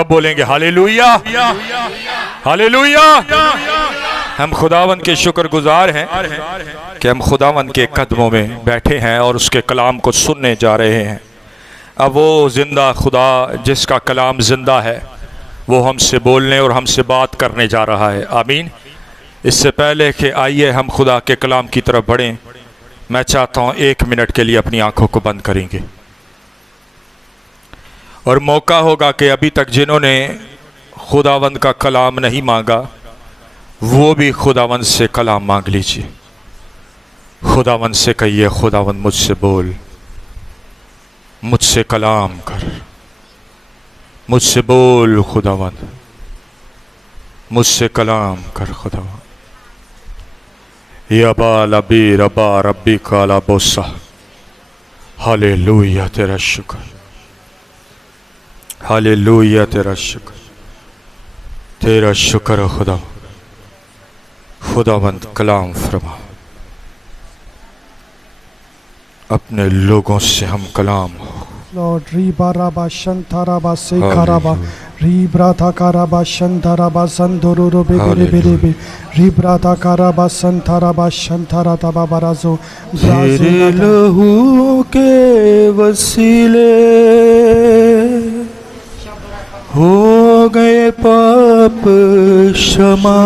سب بولیں گے ہاللیلویا ہاللیلویا۔ ہم خداوند کے شکر گزار ہیں کہ ہم خداوند کے قدموں میں بیٹھے ہیں اور اس کے کلام کو سننے جا رہے ہیں۔ اب وہ زندہ خدا جس کا کلام زندہ ہے وہ ہم سے بولنے اور ہم سے بات کرنے جا رہا ہے۔ آمین۔ اس سے پہلے کہ آئیے ہم خدا کے کلام کی طرف بڑھیں، میں چاہتا ہوں 1 منٹ کے لیے اپنی آنکھوں کو بند کریں گے، اور موقع ہوگا کہ ابھی تک جنہوں نے خداوند کا کلام نہیں مانگا وہ بھی خداوند سے کلام مانگ لیجیے۔ خداوند سے کہیے خداوند مجھ سے بول، مجھ سے کلام کر، مجھ سے بول خداوند، مجھ سے کلام کر خداوند۔ یا بالابی ربا ربی کالا بوسا، ہاللیلویا تیرا شکر، ہاللیلویا تیرا شکر، تیرا شکر خدا۔ خداوند کلام فرما، اپنے لوگوں سے ہم کلام ہو۔ Lord, Ribaraba Shantaraba Sekaraba, Ribrata Karaba Shantaraba Sandororo Bebe, Ribrata Karaba Santaraba Shantarata Babarazo, تیرے لہو کے وسیلے ہو گئے پاپ شما،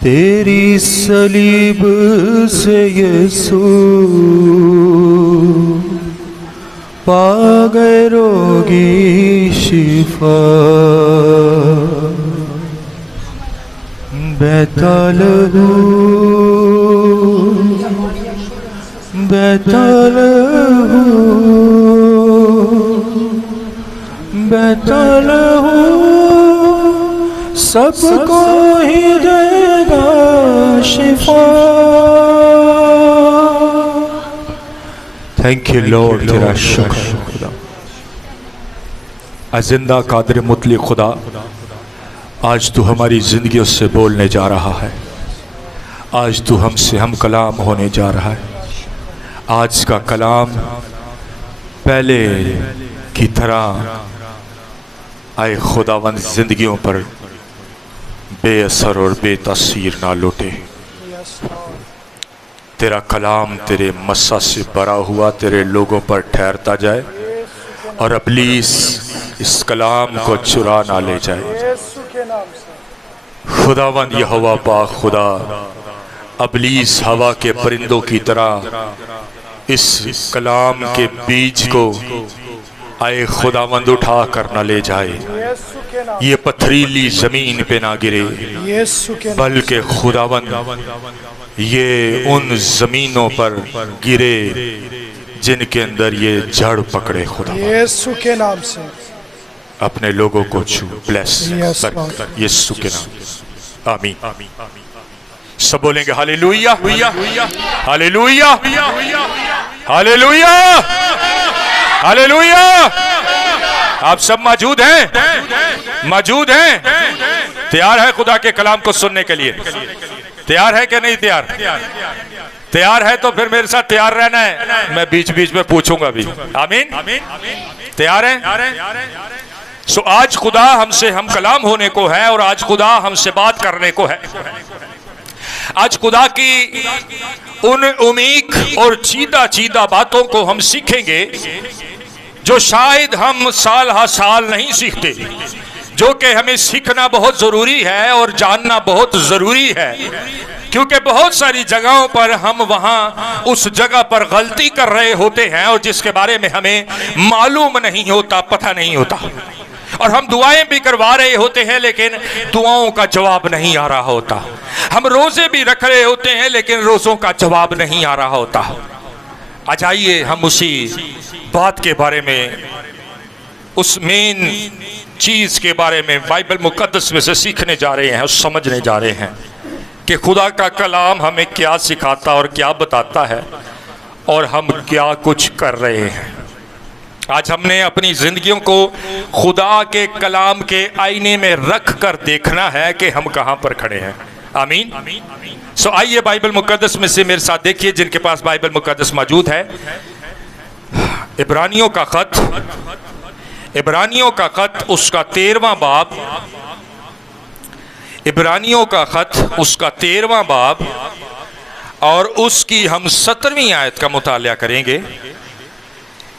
تیری صلیب سے یسوع پا گئے روگی شفا، بیتال بیتال بیتال سب کو ہی دے گا شفا۔ تھینک یو لارڈ، تیرا شکر خدا۔ زندہ قادر مطلق خدا، آج تو ہماری زندگیوں سے بولنے جا رہا ہے، آج تو ہم سے ہم کلام ہونے جا رہا ہے۔ آج کا کلام پہلے کی طرح آئے خداوند زندگیوں پر بے اثر اور بے تاثیر نہ لوٹے۔ تیرا کلام تیرے مسا سے بھرا ہوا تیرے لوگوں پر ٹھہرتا جائے، اور ابلیس اس کلام کو چرا نہ لے جائے۔ خداوند یہوہ پاک خدا، ابلیس ہوا کے پرندوں کی طرح اس کلام کے بیج کو آئے خداوند اٹھا کر نہ لے جائے، یہ پتھریلی زمین پہ نہ گرے، بلکہ خداوند یہ ان زمینوں پر گرے جن کے اندر یہ جڑ پکڑے۔ خداوند یسوع کے نام سے اپنے لوگوں کو چھو، بلیس برکت یسوع کے نام۔ آمین۔ سب بولیں گے ہاللیلویا ہاللیلویا ہاللیلویا ہاللیلویا۔ آپ سب موجود ہیں؟ موجود ہیں؟ تیار ہے خدا کے کلام کو سننے کے لیے؟ تیار ہے کہ نہیں تیار؟ تیار ہے تو پھر میرے ساتھ تیار رہنا ہے، میں بیچ بیچ میں پوچھوں گا بھی۔ آمین۔ تیار ہیں؟ سو آج خدا ہم سے ہم کلام ہونے کو ہے، اور آج خدا ہم سے بات کرنے کو ہے۔ آج خدا کی ان عمیق اور چیدہ باتوں کو ہم سیکھیں گے جو شاید ہم سال ہر سال نہیں سیکھتے، جو کہ ہمیں سیکھنا بہت ضروری ہے اور جاننا بہت ضروری ہے، کیونکہ بہت ساری جگہوں پر ہم وہاں اس جگہ پر غلطی کر رہے ہوتے ہیں اور جس کے بارے میں ہمیں معلوم نہیں ہوتا، پتہ نہیں ہوتا، اور ہم دعائیں بھی کروا رہے ہوتے ہیں لیکن دعاؤں کا جواب نہیں آ رہا ہوتا، ہم روزے بھی رکھ رہے ہوتے ہیں لیکن روزوں کا جواب نہیں آ رہا ہوتا۔ آج آئیے ہم اسی بات کے بارے میں، اس مین چیز کے بارے میں بائبل مقدس میں سے سیکھنے جا رہے ہیں اور سمجھنے جا رہے ہیں کہ خدا کا کلام ہمیں کیا سکھاتا اور کیا بتاتا ہے، اور ہم کیا کچھ کر رہے ہیں۔ آج ہم نے اپنی زندگیوں کو خدا کے کلام کے آئینے میں رکھ کر دیکھنا ہے کہ ہم کہاں پر کھڑے ہیں۔ آمین۔ سو آئیے بائبل مقدس میں سے میرے ساتھ دیکھیے، جن کے پاس بائبل مقدس موجود ہے، عبرانیوں کا خط عبرانیوں کا خط اس کا 13واں باب، عبرانیوں کا خط اس کا 13واں باب اور اس کی ہم 17ویں آیت کا مطالعہ کریں گے۔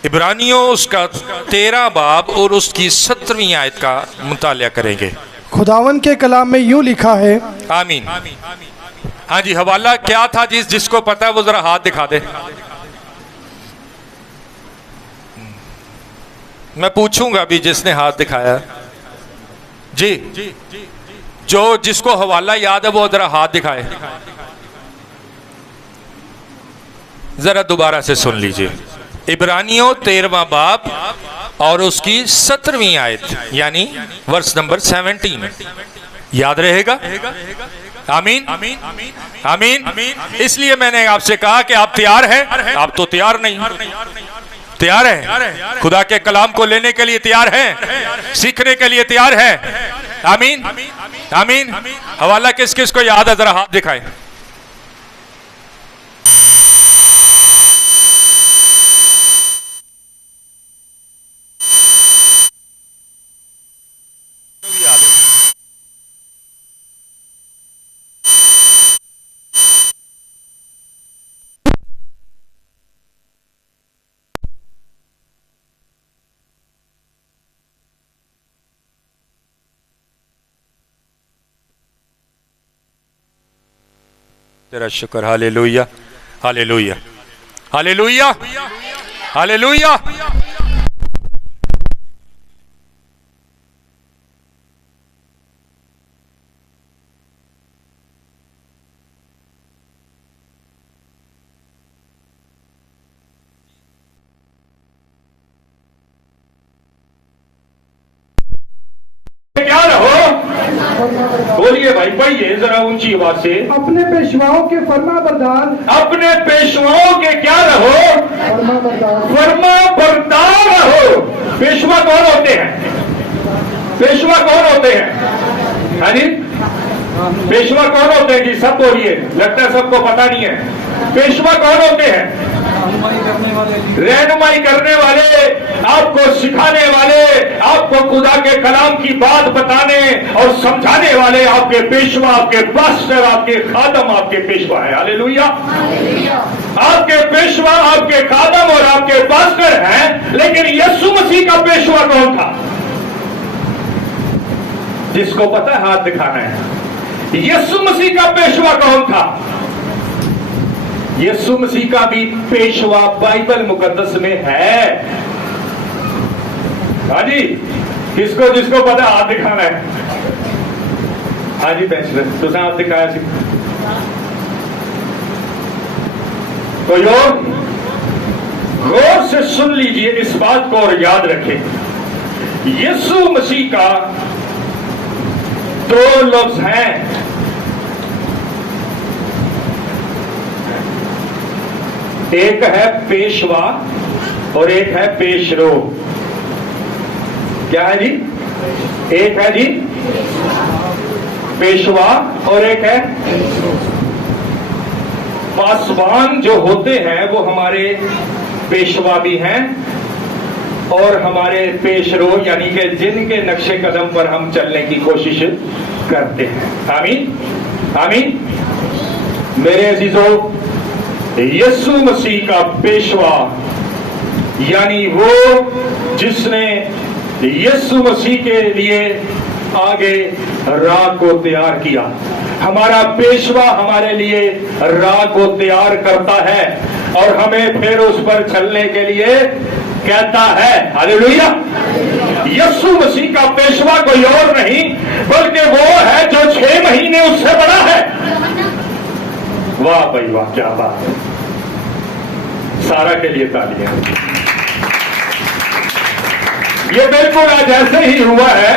عبرانیوں اس کا 13 باب اور اس کی 17ویں آیت کا مطالعہ کریں گے۔ خداون کے کلام میں یوں لکھا ہے، آمین۔ ہاں جی، حوالہ کیا تھا؟ جس کو پتا ہے وہ ذرا ہاتھ دکھا دے۔ میں پوچھوں گا بھی جس نے ہاتھ دکھایا جی، جس کو حوالہ یاد ہے وہ ذرا ہاتھ دکھائے۔ ذرا دوبارہ سے سن لیجئے، عبرانیوں 13واں باب اور اس کی 17ویں آیت، یعنی ورس نمبر 17 یاد رہے گا؟ آمین آمین۔ اس لیے میں نے آپ سے کہا کہ آپ تیار ہیں؟ آپ تو تیار نہیں۔ تیار ہیں؟ خدا کے کلام کو لینے کے لیے تیار ہیں؟ سیکھنے کے لیے تیار ہیں؟ آمین آمین۔ حوالہ کس کس کو یاد ہے؟ ذرا ہاتھ دکھائیں۔ تیرا شکر، ہالیلویہ ہالیلویہ ہالیلویہ ہالیلویہ۔ کیا رہو؟ بولیے بھائی، پڑھیے ذرا اونچی آواز سے۔ اپنے پیشواؤں کے فرما بردار، اپنے پیشواؤں کے کیا رہو؟ فرما بردار، فرما بردار رہو۔ پیشوا کون ہوتے ہیں؟ پیشوا کون ہوتے ہیں؟ ہاں جی، پیشوا کون ہوتے ہیں؟ جی سب بولیے، لگتا ہے سب کو پتہ نہیں ہے۔ پیشوا کون ہوتے ہیں؟ رہنمائی کرنے والے، آپ کو سکھانے والے، آپ کو خدا کے کلام کی بات بتانے اور سمجھانے والے آپ کے پیشوا، آپ کے پاسٹر، آپ کے خادم آپ کے پیشوا ہیں۔ ہاللیلویہ۔ آپ کے پیشوا، آپ کے خادم اور آپ کے پاسٹر ہیں، لیکن یسوع مسیح کا پیشوا کون تھا؟ جس کو پتہ ہے ہاتھ دکھانا ہے۔ یسوع مسیح کا پیشوا کون تھا؟ یسوع مسیح کا بھی پیشوا بائبل مقدس میں ہے۔ ہاں جی، جس کو پتا ہاتھ دکھانا ہے۔ ہاں جی پینسلر تو ہاتھ دکھایا سی کوئی اور؟ غور سے سن لیجئے اس بات کو اور یاد رکھیں، یسوع مسیح کا 2 لفظ ہیں، ایک ہے پیشوا اور ایک ہے پیشرو۔ کیا ہے جی؟ ایک ہے جی پیشوا اور ایک ہے پاسبان۔ جو ہوتے ہیں وہ ہمارے پیشوا بھی ہیں اور ہمارے پیشرو، یعنی کہ جن کے نقش قدم پر ہم چلنے کی کوشش کرتے ہیں۔ آمین آمین۔ میرے عزیزو، یسوع مسیح کا پیشوا یعنی وہ جس نے یسوع مسیح کے لیے آگے راہ کو تیار کیا۔ ہمارا پیشوا ہمارے لیے راہ کو تیار کرتا ہے اور ہمیں پھر اس پر چلنے کے لیے کہتا ہے۔ ہاللیلویہ۔ یسوع مسیح کا پیشوا کوئی اور نہیں بلکہ وہ ہے جو 6 مہینے اس سے بڑا ہے۔ واہ بھائی واہ، کیا بات ہے۔ سارا کے لیے تالیاں۔ یہ بالکل آج ایسے ہی ہوا ہے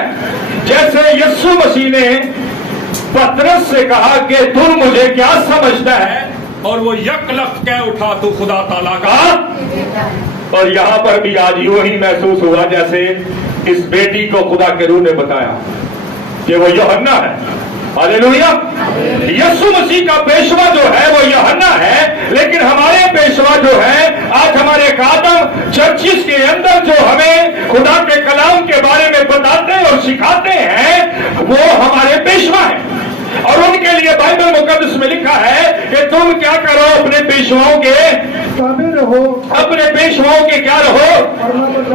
جیسے یسوع مسیح نے پترس سے کہا کہ تم مجھے کیا سمجھتا ہے، اور وہ یک لفظ کہہ اٹھا تو خدا تعالیٰ کا۔ اور یہاں پر بھی آج یوں ہی محسوس ہوا جیسے اس بیٹی کو خدا کے روح نے بتایا کہ وہ یوحنا ہے۔ हालेलुया। यीशु मसीह का पेशवा जो है वो यूहन्ना है, लेकिन हमारे पेशवा जो है आज हमारे खादम चर्चिस के अंदर जो हमें खुदा के कलाम के बारे में बताते और सिखाते हैं वो हमारे पेशवा हैं। और उनके लिए बाइबल मुकद्दस में लिखा है कि तुम क्या करो, अपने पेशवाओं के ताबे रहो, अपने पेशवाओं के क्या रहो,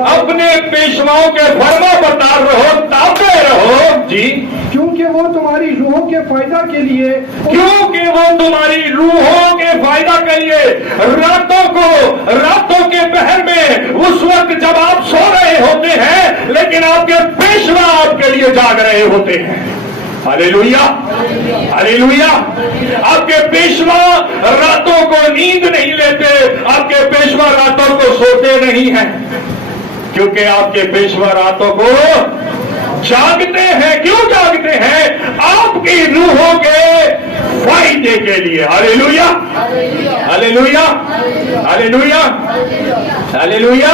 अपने पेशवाओं के फर्मा बरदार रहो, ताबे रहो जी, क्योंकि वो तुम्हारी रूहों के फायदा के लिए, क्योंकि वो तुम्हारी रूहों के फायदा के लिए रातों के पहर में उस वक्त जब आप सो रहे होते हैं, लेकिन आपके पेशवा आपके लिए जाग रहे होते हैं। Hallelujah, hallelujah. आपके पेशवा रातों को नींद नहीं लेते, आपके पेशवा रातों को सोते नहीं हैं, क्योंकि आपके पेशवा रातों को जागते हैं। क्यों जागते हैं? आपकी रूहों के फायदे के लिए। Hallelujah, hallelujah, hallelujah, hallelujah.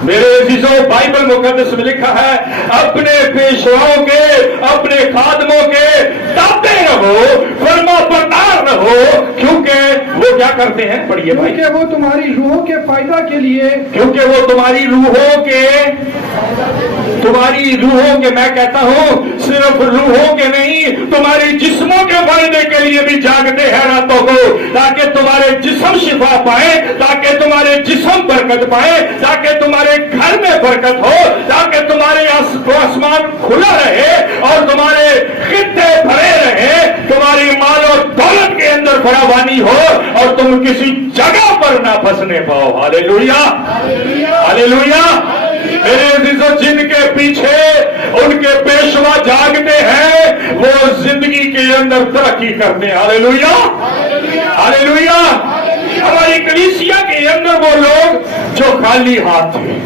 मेरे अजीजों, बाइबल मुकद्दस में लिखा है अपने पेशवाओं के, अपने खादमों के ताबे रहो, फर्मा बरदार रहो, क्योंकि वो क्या करते हैं? पढ़िए भाई। क्योंकि वो तुम्हारी रूहों के फायदा के लिए, क्योंकि वो तुम्हारी रूहों के, मैं कहता हूं सिर्फ रूहों के नहीं, तुम्हारी जिस्मों के फायदे के लिए भी जागते हैं रातों को, ताकि तुम्हारे जिस्म शिफा पाए, ताकि तुम्हारे जिस्म बरकत पाए, ताकि तुम्हारे घर में बरकत हो, ताकि तुम्हारे आसमान खुला रहे और तुम्हारे खित्ते भरे रहे, तुम्हारी माल और दौलत के अंदर फरावानी हो और तुम किसी जगह पर ना फंसने पाओ। Hallelujah, hallelujah. मेरे अजीजों, जिनके पीछे उनके पेशवा जागते हैं वो जिंदगी के अंदर तरक्की करते हैं। Hallelujah, hallelujah. हमारी कलीसिया के अंदर वो लोग जो खाली हाथ थे,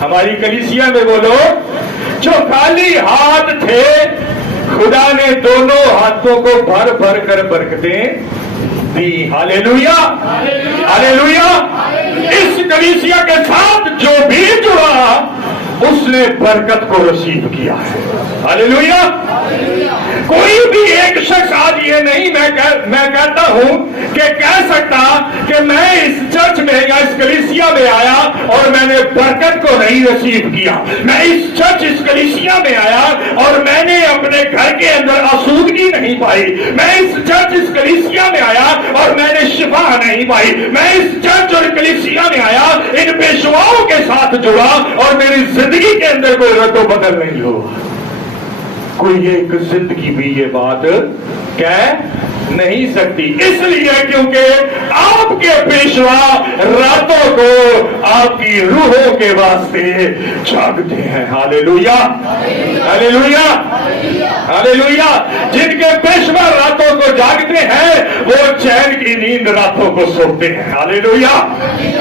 हमारी कलीसिया में वो लोग जो खाली हाथ थे, खुदा ने दोनों हाथों को भर भर कर बरकतें दी। Hallelujah, hallelujah. इस कलीसिया के साथ जो भी जुड़ा उसने बरकत को रिसीव किया है। हालेलुया। कोई भी एक शख्स आज ये नहीं मैं कहता हूं कि कह सकता कि मैं इस चर्च में या इस कलीसिया में आया और मैंने बरकत को नहीं रिसीव किया, मैं इस चर्च इस कलीसिया में आया और मैंने अपने घर के अंदर आसूदगी नहीं पाई, मैं इस चर्च इस कलीसिया में आया और मैंने शिफा नहीं पाई, मैं इस चर्च और कलीसिया में आया इन पेशवाओं के साथ जुड़ा और मेरी जिंदगी के अंदर कोई रद्दो बदल नहीं हुआ। कोई एक जिंदगी भी ये बात कह नहीं सकती, इसलिए क्योंकि आपके पेशवा रातों को आपकी रूहों के वास्ते जागते हैं। Hallelujah, hallelujah, hallelujah. जिनके पेशवा रातों को जागते हैं वो चैन की नींद रातों को सोते हैं। Hallelujah,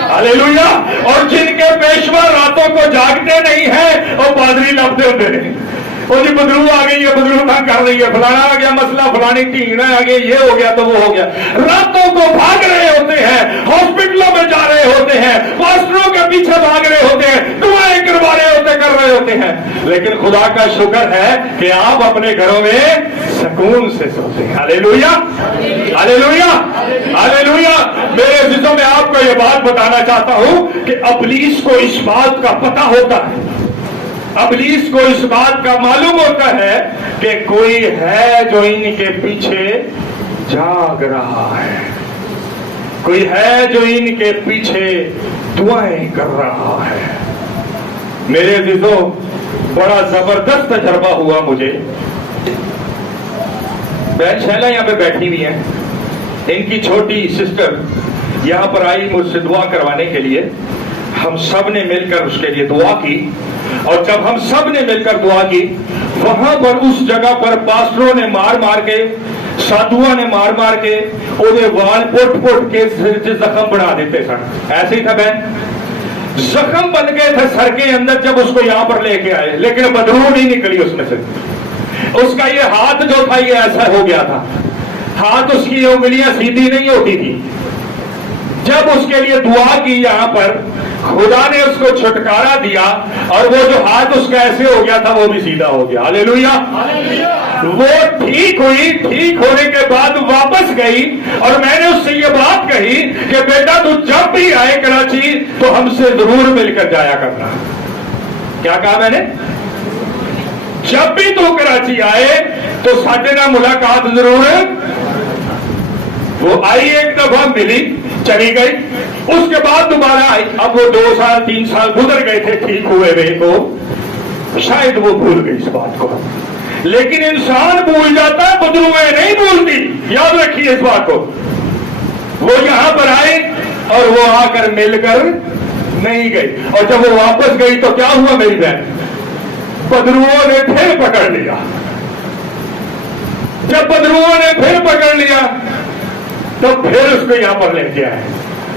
hallelujah. और जिनके पेशवा रातों को जागते नहीं है वो पादरी लपते होते हैं, वो जी बदलू आ गई है, बदलू तंग कर रही है, फलाना आ गया मसला, फलानी टीन आ गई, ये हो गया तो वो हो गया। रातों को भाग रहे होते हैं, हॉस्पिटलों में जा रहे होते हैं, पास्टरों के पीछे भाग रहे होते हैं, दुआएं करवा रहे होते, कर रहे होते हैं, लेकिन खुदा का शुक्र है कि आप अपने घरों में सुकून से सोते हैं। Hallelujah, hallelujah, hallelujah. मेरे अजीजों, मैं आपको ये बात बताना चाहता हूं कि इब्लीस को इस बात का पता होता है, इब्लीस को इस बात का मालूम होता है कि कोई है जो इनके पीछे जाग रहा है, कोई है जो इनके पीछे दुआएं कर रहा है। मेरे अजीजों, बड़ा जबरदस्त तजर्बा हुआ मुझे। बहन शैला यहाँ पे बैठी हुई है, इनकी छोटी सिस्टर यहाँ पर आई मुझसे दुआ करवाने के लिए। हम सब ने मिलकर उसके लिए दुआ की, और जब हम सब ने मिलकर दुआ की, वहां पर उस जगह पर पास्टरों ने मार मार के, साधुआ ने मार मार के ओदे वाल पोट पोट के जख्म बना देते सन। ऐसे ही था बहन, जख्म बन गए थे सर के अंदर जब उसको यहाँ पर लेके आए, लेकिन बदबू नहीं निकली उसमें से। उसका ये हाथ जो था ये ऐसा हो गया था, हाथ उसकी उंगलियां सीधी नहीं होती थी। जब उसके लिए दुआ की यहाँ पर खुदा ने उसको छुटकारा दिया और वो जो हाथ उसका ऐसे हो गया था वो भी सीधा हो गया। हालेलुया। वो ठीक हुई, ठीक होने के बाद वापस गई और मैंने उससे ये बात कही कि बेटा तू जब भी आए कराची तो हमसे जरूर मिलकर जाया करना। क्या कहा मैंने? जब भी तू कराची आए तो साडे नाल मुलाकात जरूर। वो आई, एक दफा मिली, चली गई, उसके बाद दोबारा आई। अब वो 2 साल 3 साल गुजर गए थे ठीक हुए वे, तो शायद वो भूल गई इस बात को। लेकिन इंसान भूल जाता है, बदरुएं नहीं भूलती। याद रखिए इस बात को। वो यहां पर आए और वो आकर मिलकर नहीं गई, और जब वो वापस गई तो क्या हुआ मेरी बहन? बदरुओं ने फिर पकड़ लिया। जब बदरुओं ने फिर पकड़ लिया तो फिर उसको यहां पर लेके आए।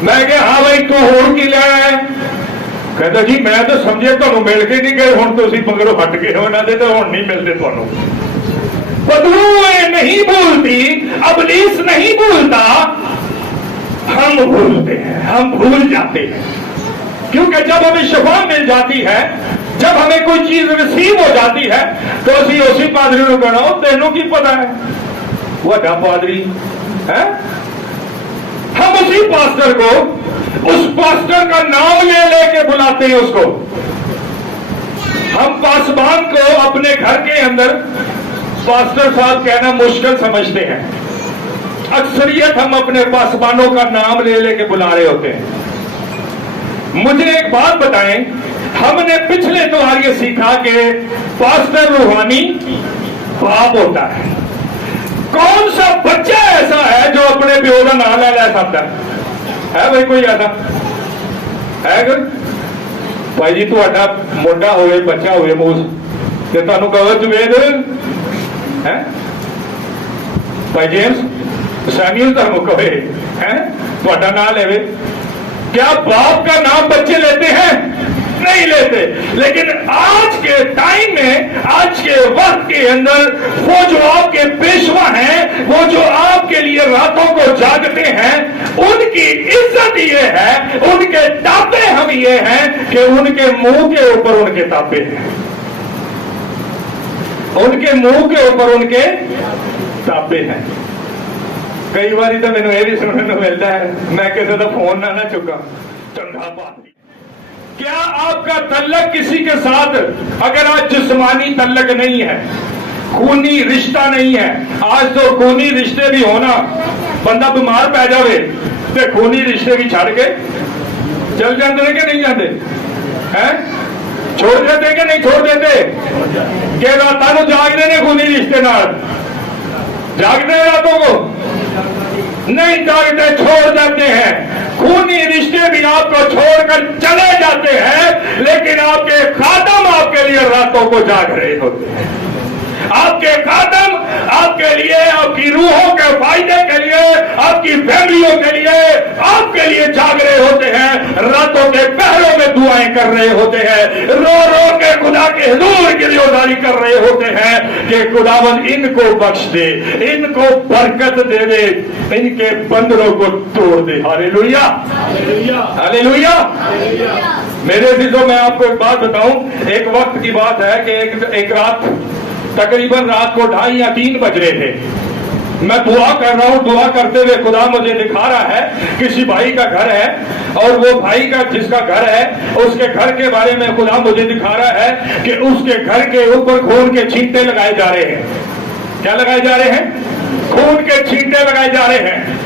मैं कहा हाँ भाई तू होर की ले आया है? कहता जी मैं तो समझे तुहानू मिल के नहीं गए, हुण तुसीं मगरों हट गए हो, इन्हां दे तो हुण नहीं मिलते तुहानू। बदरुएं नहीं भूलती, अबलीस नहीं भूलता, हम भूलते हैं, हम भूल जाते हैं। क्योंकि जब हमें शफा मिल जाती है, जब हमें कोई चीज रिसीव हो जाती है तो असी उसी पादरी को कहना तेनों की पता है वड्डा पादरी है। हम उसी पास्टर को, उस पास्टर का नाम ले लेके बुलाते हैं उसको। हम पासबान को अपने घर के अंदर पास्टर साहब कहना मुश्किल समझते हैं। अक्सरियत हम अपने पासबानों का नाम ले लेके बुला रहे होते हैं। मुझे एक बात बताएं, हमने पिछले त्योहार ये सीखा कि पास्टर रूहानी बाप होता है। कौन सा बच्चा ऐसा है जो अपने प्यो का नाम ले सकता है भाई? कोई ऐसा है? भाई जी तुहाडा मोटा होवे, बच्चा होवे मूस ते तुहानू कहो जुवेद है भाई जेम्स सैम्यूल तुहानू कहे हैं तुहाडा नाम लेवे। क्या बाप का नाम बच्चे लेते हैं? नहीं लेते। लेकिन आज के टाइम में, आज के वक्त के अंदर वो जो आपके पेशवा हैं, वो जो आपके लिए रातों को जागते हैं, उनकी इज्जत ये है, उनके ताबे हम ये हैं कि उनके मुंह के ऊपर उनके ताबे हैं, उनके मुंह के ऊपर उनके ताबे हैं। कई बार तो मैंने ये भी सुनने को मिलता है, मैं किसी का फोन ना चुका चंगा बात। क्या आपका तल्लक किसी के साथ, अगर आज जिस्मानी तल्लक नहीं है, खूनी रिश्ता नहीं है, आज तो खूनी रिश्ते भी होना, बंदा बीमार पै जावे तो खूनी रिश्ते भी छड़ के चल जाते कि नहीं जाते हैं? छोड़ देते कि नहीं छोड़ देते? कि रातों को जागते ने खूनी रिश्ते नाल? जागते रातों को नहीं जागते, छोड़ देते हैं। खूनी रिश्ते भी आपको छोड़कर चले जाते हैं, लेकिन आपके खादम आपके लिए रातों को जाग रहे होते हैं। आपके खादम आपके लिए, आपकी रूहों के फायदे के लिए, आपकी फैमिलियों के लिए, आपके लिए जाग रहे होते हैं, रातों के पहरों में दुआएं कर रहे होते हैं, रो रो के खुदा के हुजूर की रियोदारी कर रहे होते हैं कि खुदावंद इनको बख्श दे, इनको बरकत दे दे, इनके बंदरों को तोड़ दे। Hallelujah, hallelujah. मेरे अजीजों, मैं आपको एक बात बताऊं, एक वक्त की बात है कि एक रात, तकरीबन रात को 2:30 या 3 बज रहे थे। मैं दुआ कर रहा हूं, दुआ करते हुए खुदा मुझे दिखा रहा है किसी भाई का घर है, और वो भाई का जिसका घर है, उसके घर के बारे में खुदा मुझे दिखा रहा है कि उसके घर के ऊपर खून के छींटे लगाए जा रहे हैं। क्या लगाए जा रहे हैं? खून के छींटे लगाए जा रहे हैं।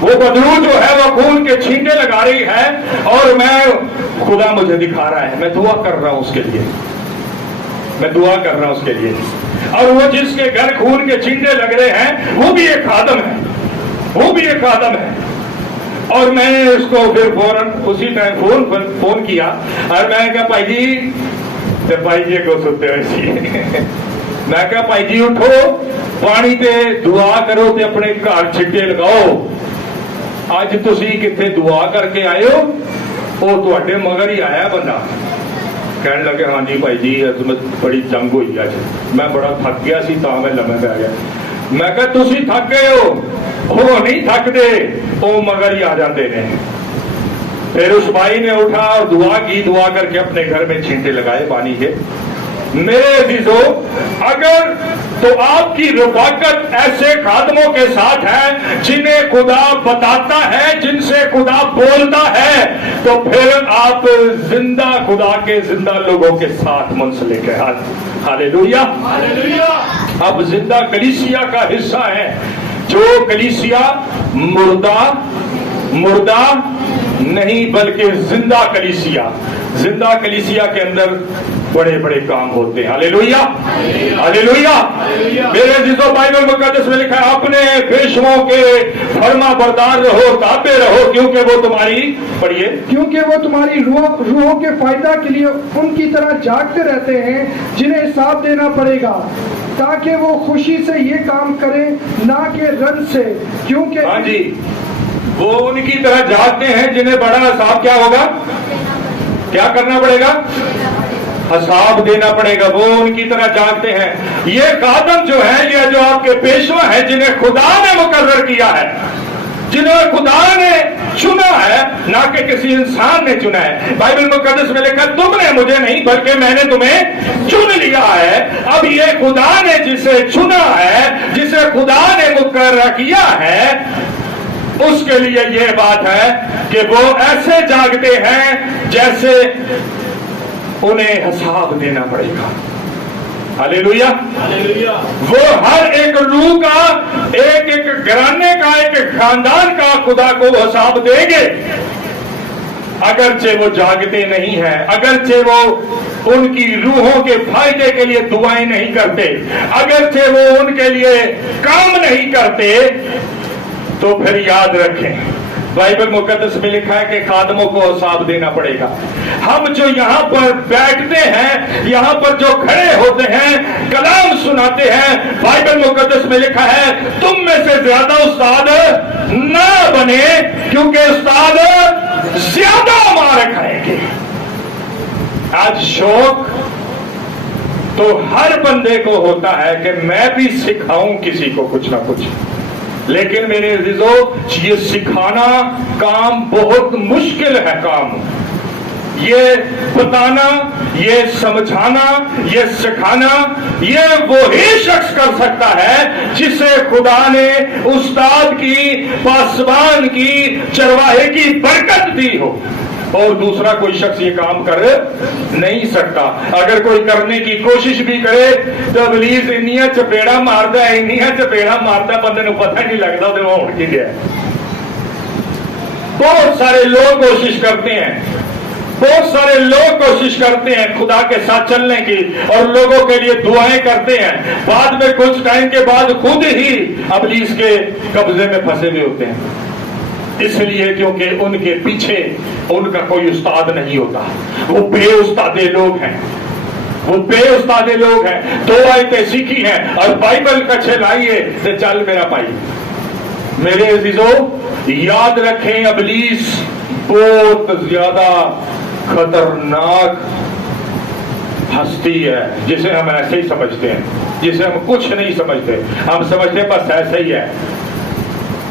वो बदरू जो है वो खून के छींटे लगा रही है, और मैं, खुदा मुझे दिखा रहा है, मैं दुआ कर रहा हूं उसके लिए, मैं दुआ कर रहा हूं उसके लिए। और वो जिसके घर खून के छींटे लग रहे हैं वो भी एक खादम है, वो भी एक खादम है। और मैंने उसको फिर फौरन उसी टाइम फोन किया, और मैं कहा भाई जी, तो भाई जी को सुते हुए मैं कहा भाई जी उठो, पानी ते दुआ करो ते अपने घर छिट्टे लगाओ। अज तुसी किथे दुआ करके आए हो? वो तुहाडे मगर ही आया बंदा। कहने लगे हाँ जी भाई जी, बड़ी जंग हुई अज, मैं बड़ा थक गया सी, तां मैं लम्मे पै गया। मैं कहा तुसी थक गए हो? वो नहीं थकते, वो मगर ही आ जाते हैं। फिर उस भाई ने उठा और दुआ की, दुआ करके अपने घर में छींटे लगाए पानी के। मेरे अजीजों, अगर तो आपकी रफाकत ऐसे खादमों के साथ है जिन्हें खुदा बताता है, जिनसे खुदा बोलता है, तो फिर आप जिंदा खुदा के जिंदा लोगों के साथ मुंसलिक है। Hallelujah, hallelujah. अब जिंदा कलीसिया का हिस्सा है, जो कलीसिया मुर्दा नहीं बल्कि जिंदा कलीसिया। जिंदा कलीसिया के अंदर बड़े बड़े काम होते हैं। Hallelujah, hallelujah. मेरे अजीजों, बाइबल मुकद्दस में लिखा है, अपने पेशवों के फर्मा बरदार रहो, ताबे रहो, क्योंकि वो तुम्हारी, पढ़िए, क्योंकि वो तुम्हारी रूहों के फायदा के लिए उनकी तरह जागते रहते हैं जिन्हें हिसाब देना पड़ेगा, ताकि वो खुशी से ये काम करें, ना कि रंज से, क्योंकि हाँ जी, वो उनकी तरह जागते हैं जिन्हें बड़ा हिसाब क्या होगा, क्या करना पड़ेगा, हिसाब देना पड़ेगा। वो उनकी तरह जागते हैं। ये खादम जो है, ये जो आपके पेशवा है, जिन्हें खुदा ने मुकर्रर किया है, जिन्हें खुदा ने चुना है, ना कि किसी इंसान ने चुना है। बाइबल मुकद्दस में लिखा, तुमने मुझे नहीं बल्कि मैंने तुम्हें चुन लिया है। अब ये खुदा ने जिसे चुना है, जिसे खुदा ने मुकर्रर किया है, उसके लिए यह बात है कि वो ऐसे जागते हैं जैसे उन्हें हिसाब देना पड़ेगा। Hallelujah, hallelujah. वो हर एक रूह का, एक एक घराने का, एक एक खानदान का खुदा को हिसाब देंगे। अगरचे वो जागते नहीं हैं, अगरचे वो उनकी रूहों के फायदे के लिए दुआएं नहीं करते, अगरचे वो उनके लिए काम नहीं करते, तो फिर याद रखें, बाइबल मुकद्दस में लिखा है कि खादमों को हिसाब देना पड़ेगा। हम जो यहाँ पर बैठते हैं, यहाँ पर जो खड़े होते हैं, कलाम सुनाते हैं, बाइबल मुकद्दस में लिखा है, तुम में से ज्यादा उस्ताद ना बने, क्योंकि उस्ताद ज्यादा मार खाएंगे। आज शौक तो हर बंदे को होता है कि मैं भी सिखाऊं किसी को कुछ ना कुछ, लेकिन मेरे अजीजों, ये सिखाना काम बहुत मुश्किल है। काम ये बताना, ये समझाना, ये सिखाना, ये वही शख्स कर सकता है जिसे खुदा ने उस्ताद की, पासबान की, चरवाहे की बरकत दी हो, और दूसरा कोई शख्स ये काम कर नहीं सकता। अगर कोई करने की कोशिश भी करे तो इब्लीस इन्नियां चपेड़ा मारता है, इन्नियां चपेड़ा मारता, बंदे को पता ही नहीं लगता वो उठ के गया। बहुत सारे लोग कोशिश करते हैं, बहुत सारे लोग कोशिश करते हैं खुदा के साथ चलने की, और लोगों के लिए दुआएं करते हैं, बाद में कुछ टाइम के बाद खुद ही इब्लीस के कब्जे में फंसे हुए होते हैं। इसलिए क्योंकि उनके पीछे उनका कोई उस्ताद नहीं होता, वो बेउस्तादे लोग हैं, वो बेउस्तादे लोग हैं। 2 आयतें सीखी हैं और बाइबल का छलाइए तो चल मेरा भाई। मेरे अजीजों, याद रखें, इब्लीस बहुत ज्यादा खतरनाक हस्ती है, जिसे हम ऐसे ही समझते हैं, जिसे हम कुछ नहीं समझते, हम समझते बस ऐसे ही है।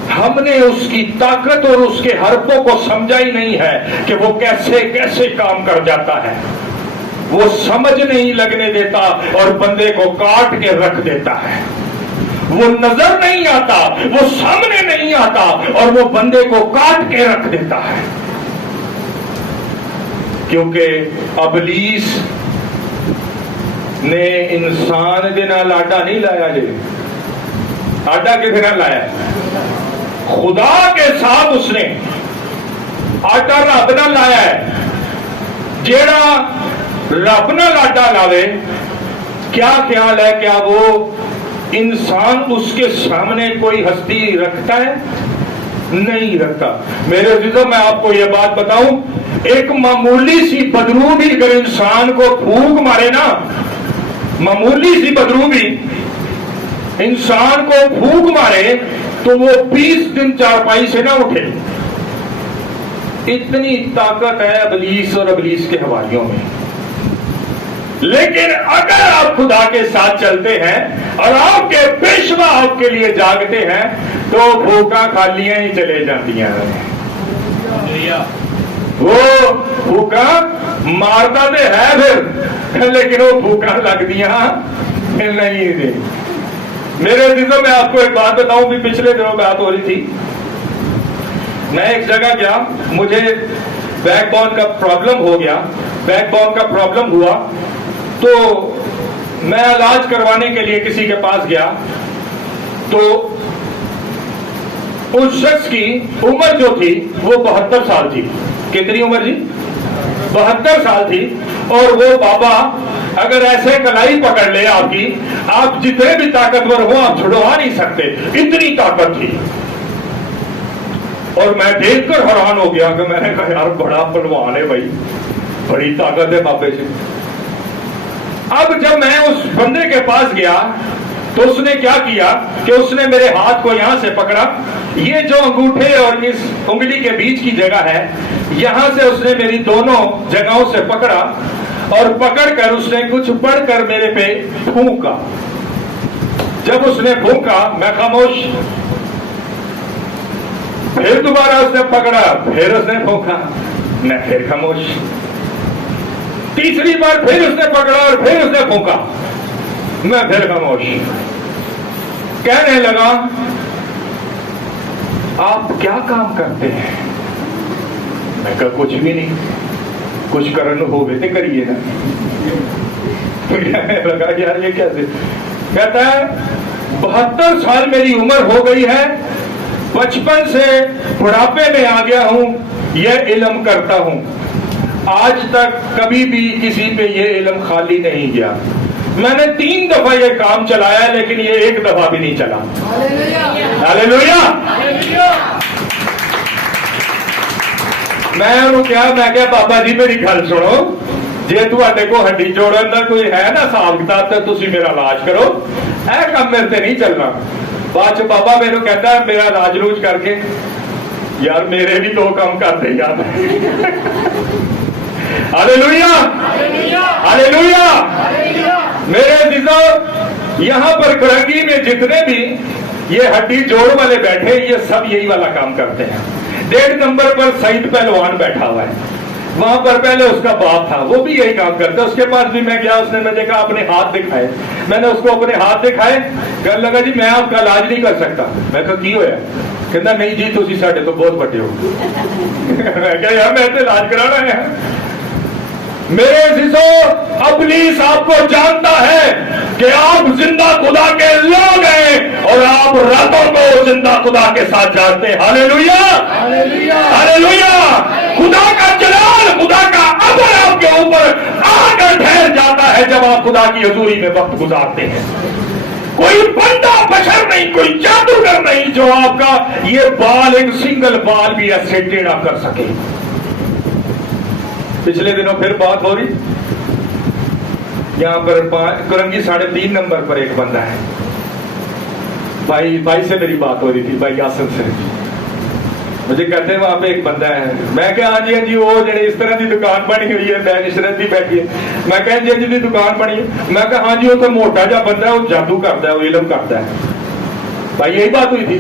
हमने उसकी ताकत और उसके हरपों को समझा ही नहीं है कि वो कैसे कैसे काम कर जाता है। वो समझ नहीं लगने देता और बंदे को काट के रख देता है। वो नजर नहीं आता, वो सामने नहीं आता और वो बंदे को काट के रख देता है। क्योंकि इब्लीस ने इंसान के नाल आटा नहीं लाया जी, आटा किसे नाल लाया? खुदा के साथ उसने आटा रब नाल लाया है। जेड़ा रब नाल आटा लावे, क्या ख्याल है, क्या वो इंसान उसके सामने कोई हस्ती रखता है? नहीं रखता। मेरे अजीजों, मैं आपको यह बात बताऊं, एक मामूली सी बदरू भी अगर इंसान को फूंक मारे ना, मामूली सी बदरू भी इंसान को फूंक मारे तो वो 20 दिन चारपाई से ना उठे। इतनी ताकत है इब्लीस और इब्लीस के हवालियों में। लेकिन अगर आप खुदा के साथ चलते हैं और आपके पेशवा आपके लिए जागते हैं तो भूखा खालियां ही चले जाती हैं। وہ भूखा मारता तो है फिर, लेकिन वो भूखा लगदियां नहीं थी। मेरे दिनों में आपको एक बात बताऊं, भी पिछले दिनों बात हो रही थी, मैं एक जगह गया, मुझे बैकबोन का प्रॉब्लम हो गया, बैकबोन का प्रॉब्लम हुआ, तो मैं इलाज करवाने के लिए किसी के पास गया, तो उस शख्स की उम्र जो थी वो 72 साल थी। कितनी उम्र जी? 72 साल थी। और वो बाबा अगर ऐसे कलाई पकड़ ले आपकी, आप जितने भी ताकतवर हो आप छुड़वा नहीं सकते, इतनी ताकत थी। और मैं देखकर हैरान हो गया कि मैंने कहा यार बड़ा पहलवान है भाई, बड़ी ताकत है बाबे से। अब जब मैं उस बंदे के पास गया तो उसने क्या किया कि उसने मेरे हाथ को यहां से पकड़ा, ये जो अंगूठे और इस उंगली के बीच की जगह है, यहां से उसने मेरी दोनों जगहों से पकड़ा और पकड़कर उसने कुछ पढ़कर मेरे पे फूंका। जब उसने फूंका मैं खामोश, फिर दोबारा उसने पकड़ा, फिर उसने फूंका, मैं फिर खामोश, तीसरी बार फिर उसने पकड़ा और फिर उसने फूंका, मैं फिर खामोश। कहने लगा आप क्या काम करते हैं? मैं कहा कुछ भी नहीं, कुछ करन हो तो करिए ना। कहने लगा यार ये कैसे? कहता है 72 साल मेरी उम्र हो गई है, बचपन से बुढ़ापे में आ गया हूं, यह इल्म करता हूं, आज तक कभी भी किसी पे ये इल्म खाली नहीं गया। मैंने 3 दफा ये काम चलाया लेकिन ये 1 दफा भी नहीं चला। हालेलुया। मैं क्या बाबा जी मेरी गल सुनो, जे तुहाडे को हड्डी जोड़न दा कोई है ना हिसाब किताब तो तुसी मेरा इलाज करो, ऐ काम मेरे ते नहीं चलना। बाद च बाबा मेनू कहता है मेरा इलाज लूज करके, यार मेरे भी 2 काम कर दे यार। Hallelujah, hallelujah. मेरे अज़ीज़ों, यहां पर करंगी में जितने भी ये हड्डी जोड़ वाले बैठे, ये सब यही वाला काम करते हैं। 1.5 नंबर पर सईद पहलवान बैठा हुआ है, वहां पर पहले उसका बाप था, वो भी यही काम करता है। उसके पास भी मैं गया, उसने मैं देखा अपने हाथ दिखाए, मैंने उसको अपने हाथ दिखाए, कहने लगा जी मैं आपका इलाज नहीं कर सकता। मैं कहा की होया? कहता नहीं जी तुसी साडे तो बहुत बड़े हो। मैं कहा यार मैं तो इलाज कराना है। मेरे अज़ीज़ों, इब्लीस आपको जानता है कि आप जिंदा खुदा के लोग हैं और आप रातों को जिंदा खुदा के साथ जागते हैं। Hallelujah, hallelujah, hallelujah. खुदा का जलाल, खुदा का अमर आपके ऊपर आकर ठहर जाता है जब आप खुदा की हजूरी में वक्त गुजारते हैं। कोई बंदा बशर नहीं, कोई जादूगर नहीं जो आपका ये बाल, एक सिंगल बाल भी ऐसे टेढ़ा कर सके। पिछले दिनों फिर बात हो रही, यहाँ पर करंगी 3.5 नंबर पर एक बंदा है, भाई से मेरी बात हो रही थी, भाई यासिन से। मुझे कहते हैं वहां पे एक बंदा है। मैं क्या हाँ जी वो जो इस तरह की दुकान बनी हुई है, बैनिशरत भी बैठी है। मैं कह जी जी दुकान बनी है। मैं कहा हाँ जी वो तो मोटा जा बंदा है, वो जादू करता है, वो इलम करता है। भाई यही बात हुई थी।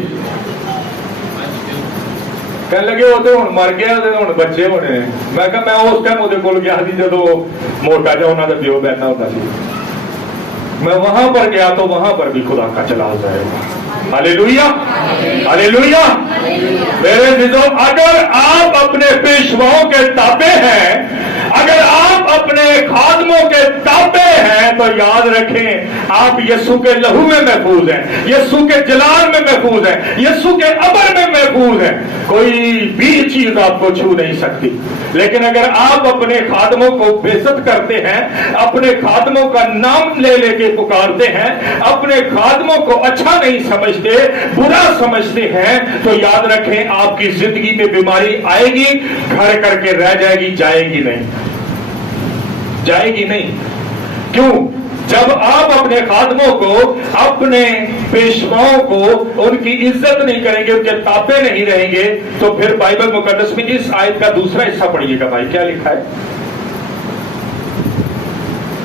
कहने लगे वो तो मर गया, हूँ बच्चे होने। मैं कहा मैं उस टाइम वो को गया जो मोटा जा उन्होंने प्यो बैठा होता सी। मैं वहां पर गया तो वहां पर भी खुदा का चलाव जाएगा। Hallelujah, hallelujah. मेरे अज़ीज़ों, अगर आप अपने पेशवाओं के ताबे हैं, अगर आप अपने खादमों के ताबे हैं, तो याद रखें आप यीशु के लहू में महफूज हैं, यीशु के जलाल में महफूज हैं, यीशु के अमर में महफूज हैं। कोई भी चीज आपको छू नहीं सकती। लेकिन अगर आप अपने खादमों को बेइज्जत करते हैं, अपने खादमों का नाम ले लेके पुकारते हैं, अपने खादमों को अच्छा नहीं समझते, बुरा समझते हैं, तो याद रखें आपकी जिंदगी में बीमारी आएगी, घर करके रह जाएगी, जाएगी नहीं, जाएगी नहीं। क्यों? जब आप अपने खादमों को, अपने पेशवाओं को उनकी इज्जत नहीं करेंगे, उनके ताबे नहीं रहेंगे, तो फिर बाइबल मुकद्दस में इस आयत का दूसरा हिस्सा पढ़िएगा। भाई क्या लिखा है?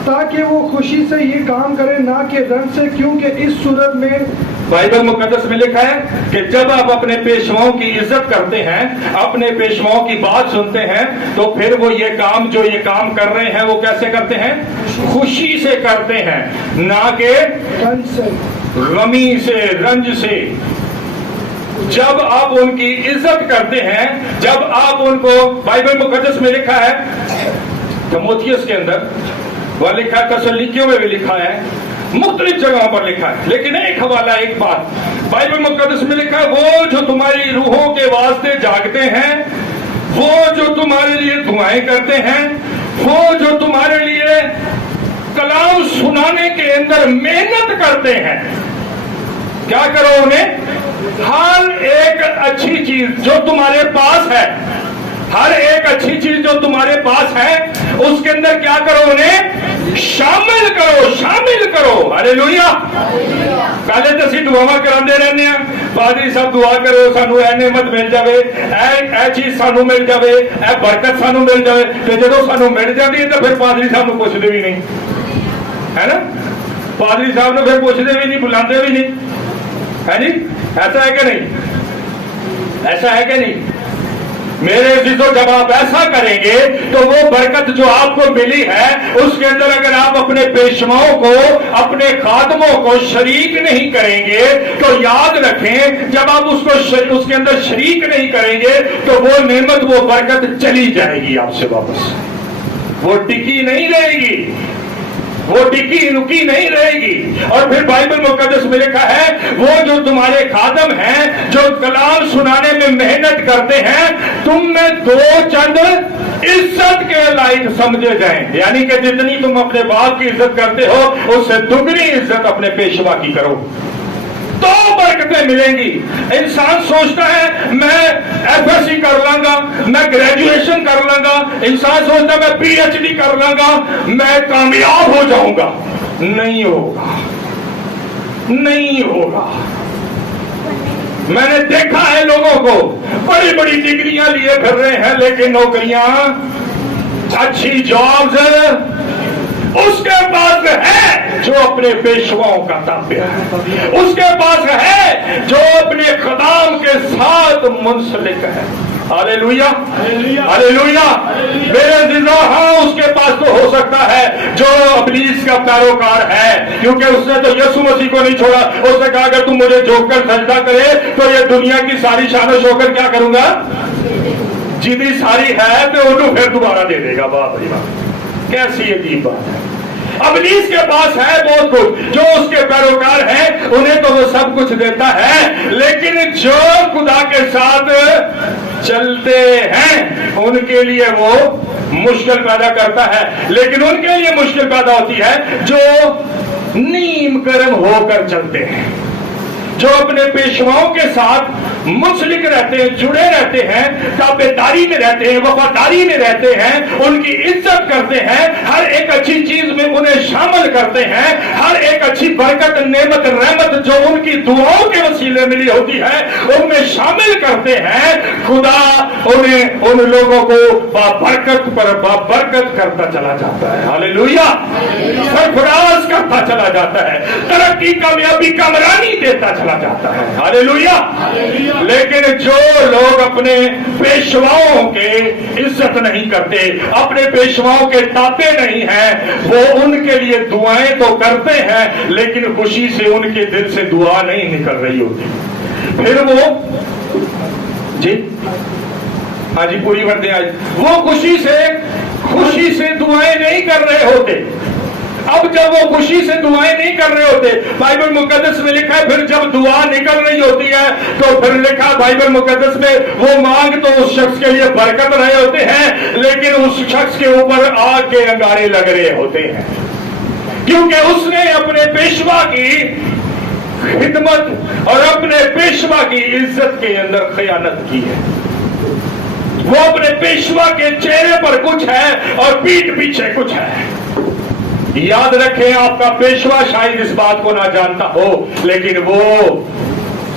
ताकि वो खुशी से ये काम करे ना कि रंज से, क्योंकि इस सूरत में बाइबल मुकद्दस में लिखा है कि जब आप अपने पेशवाओं की इज्जत करते हैं, अपने पेशवाओं की बात सुनते हैं, तो फिर वो ये काम कर रहे हैं वो कैसे करते हैं? खुशी से करते हैं, ना कि रंज से, गमी से, रंज से। जब आप उनकी इज्जत करते हैं, जब आप उनको, बाइबल मुकद्दस में लिखा है तीमुथियुस के अंदर, वह लिखा है, तसल्लीकियों में भी लिखा है, मुख्तलिफ जगहों पर लिखा है, लेकिन एक हवाला, एक बात बाइबल मुकद्दस में लिखा है, वो जो तुम्हारी रूहों के वास्ते जागते हैं, वो जो तुम्हारे लिए दुआएं करते हैं, वो जो तुम्हारे लिए कलाम सुनाने के अंदर मेहनत करते हैं, क्या करो उन्हें? हर एक अच्छी चीज जो तुम्हारे पास है, हर एक अच्छी चीज जो तुम्हारे पास है, उसके अंदर क्या करो? उन्हें शामिल करो, शामिल करो। हालेलुया। पहले तो ਅਸੀਂ ਦੁਆਵਾਂ ਕਰਾਉਂਦੇ ਰਹਿੰਦੇ ਆ, ਪਾਦਰੀ ਸਾਹਿਬ ਦੁਆ ਕਰੋ ਸਾਨੂੰ ਇਹ ਨਿਮਤ ਮਿਲ ਜਾਵੇ, ਇਹ ਚੀਜ਼ ਸਾਨੂੰ ਮਿਲ ਜਾਵੇ, ਇਹ ਬਰਕਤ ਸਾਨੂੰ ਮਿਲ ਜਾਵੇ, ਤੇ ਜਦੋਂ ਸਾਨੂੰ ਮਿਲ ਜਾਂਦੀ ਹੈ ਤਾਂ ਫਿਰ ਪਾਦਰੀ ਸਾਹਿਬ ਨੂੰ ਪੁੱਛਦੇ ਵੀ ਨਹੀਂ, ਹੈ ਨਾ? ਪਾਦਰੀ ਸਾਹਿਬ ਨੂੰ ਫਿਰ ਪੁੱਛਦੇ ਵੀ ਨਹੀਂ, ਬੁਲਾਉਂਦੇ ਵੀ ਨਹੀਂ, है जी? ऐसा है कि नहीं? ऐसा है कि नहीं? मेरे अजीजों, जब आप ऐसा करेंगे तो वो बरकत जो आपको मिली है, उसके अंदर अगर आप अपने पेशवाओं को, अपने खादमों को शरीक नहीं करेंगे, तो याद रखें, जब आप उसके अंदर शरीक नहीं करेंगे तो वो नेमत, वो बरकत चली जाएगी आपसे वापस, वो टिकी नहीं रहेगी, वो टिकी रुकी नहीं रहेगी। और फिर बाइबल मुकद्दस में लिखा है, वो जो तुम्हारे खादम हैं, जो कलाम सुनाने में मेहनत करते हैं, तुम में दो चंद इज्जत के लायक समझे जाएं, यानी कि जितनी तुम अपने बाप की इज्जत करते हो, उससे दुगनी इज्जत अपने पेशवा की करो, तो बरकतें मिलेंगी। इंसान सोचता है मैं एफएससी कर लूंगा, मैं ग्रेजुएशन कर लूंगा, इंसान सोचता है मैं पीएचडी कर लूंगा, मैं कामयाब हो जाऊंगा। नहीं होगा, नहीं होगा। मैंने देखा है लोगों को बड़ी बड़ी डिग्रियां लिए फिर रहे हैं, लेकिन नौकरियां, अच्छी जॉब्स उसके पास है जो अपने पेशवाओं का ताबे है, उसके पास है जो अपने खदाम के साथ मुंसलिक है। Hallelujah, hallelujah. मेरे अज़ीज़ों, हाँ, उसके पास तो हो सकता है जो इब्लीस का पैरोकार है, क्योंकि उसने तो यीशु मसीह को नहीं छोड़ा। उसने कहा अगर तुम मुझे झुककर सजदा करे तो ये दुनिया की सारी शान शौकत क्या करूंगा, जितनी सारी है तो उन्हें फिर दोबारा दे देगा। वाह भाई वाह, कैसी अजीब बात है। इब्लीस के पास है बहुत कुछ, जो उसके पैरोकार हैं उन्हें तो वो सब कुछ देता है, लेकिन जो खुदा के साथ चलते हैं उनके लिए वो मुश्किल पैदा करता है। लेकिन उनके लिए मुश्किल पैदा होती है जो नीम कर्म होकर चलते हैं, जो अपने पेशवाओं के साथ मुंसलिक रहते हैं, जुड़े रहते हैं, ताबेदारी में रहते हैं, वफादारी में रहते हैं, उनकी इज्जत करते हैं, हर एक अच्छी चीज में उन्हें शामिल करते हैं, हर एक अच्छी बरकत, नेमत, रहमत जो उनकी दुआओं के वसीले मिली होती है उनमें शामिल करते हैं। खुदा उन्हें, उन लोगों को बाबरकत पर बाबरकत करता चला जाता है। हालेलुया, सरफराज करता चला जाता है, तरक्की, कामयाबी, कामरानी देता चला जाता है। हालेलुया। लेकिन जो लोग अपने पेशवाओं के इज्जत नहीं करते, अपने पेशवाओं के ताबे नहीं हैं, वो उनके लिए दुआएं तो करते हैं, लेकिन खुशी से उनके दिल से दुआ नहीं निकल रही होती। फिर वो जी, हाँ जी, पूरी वर्दी आज, वो खुशी से दुआएं नहीं कर रहे होते। अब जब वो खुशी से दुआएं नहीं कर रहे होते, बाइबल मुकद्दस में लिखा है फिर जब दुआ निकल रही होती है तो फिर लिखा बाइबल मुकद्दस में, वो मांग तो उस शख्स के लिए बरकत रहे होते हैं, लेकिन उस शख्स के ऊपर आग के अंगारे लग रहे होते हैं, क्योंकि उसने अपने पेशवा की खिदमत और अपने पेशवा की इज्जत के अंदर खयानत की है। वो अपने पेशवा के चेहरे पर कुछ है और पीठ पीछे कुछ है। याद रखें, आपका पेशवा शायद इस बात को ना जानता हो, लेकिन वो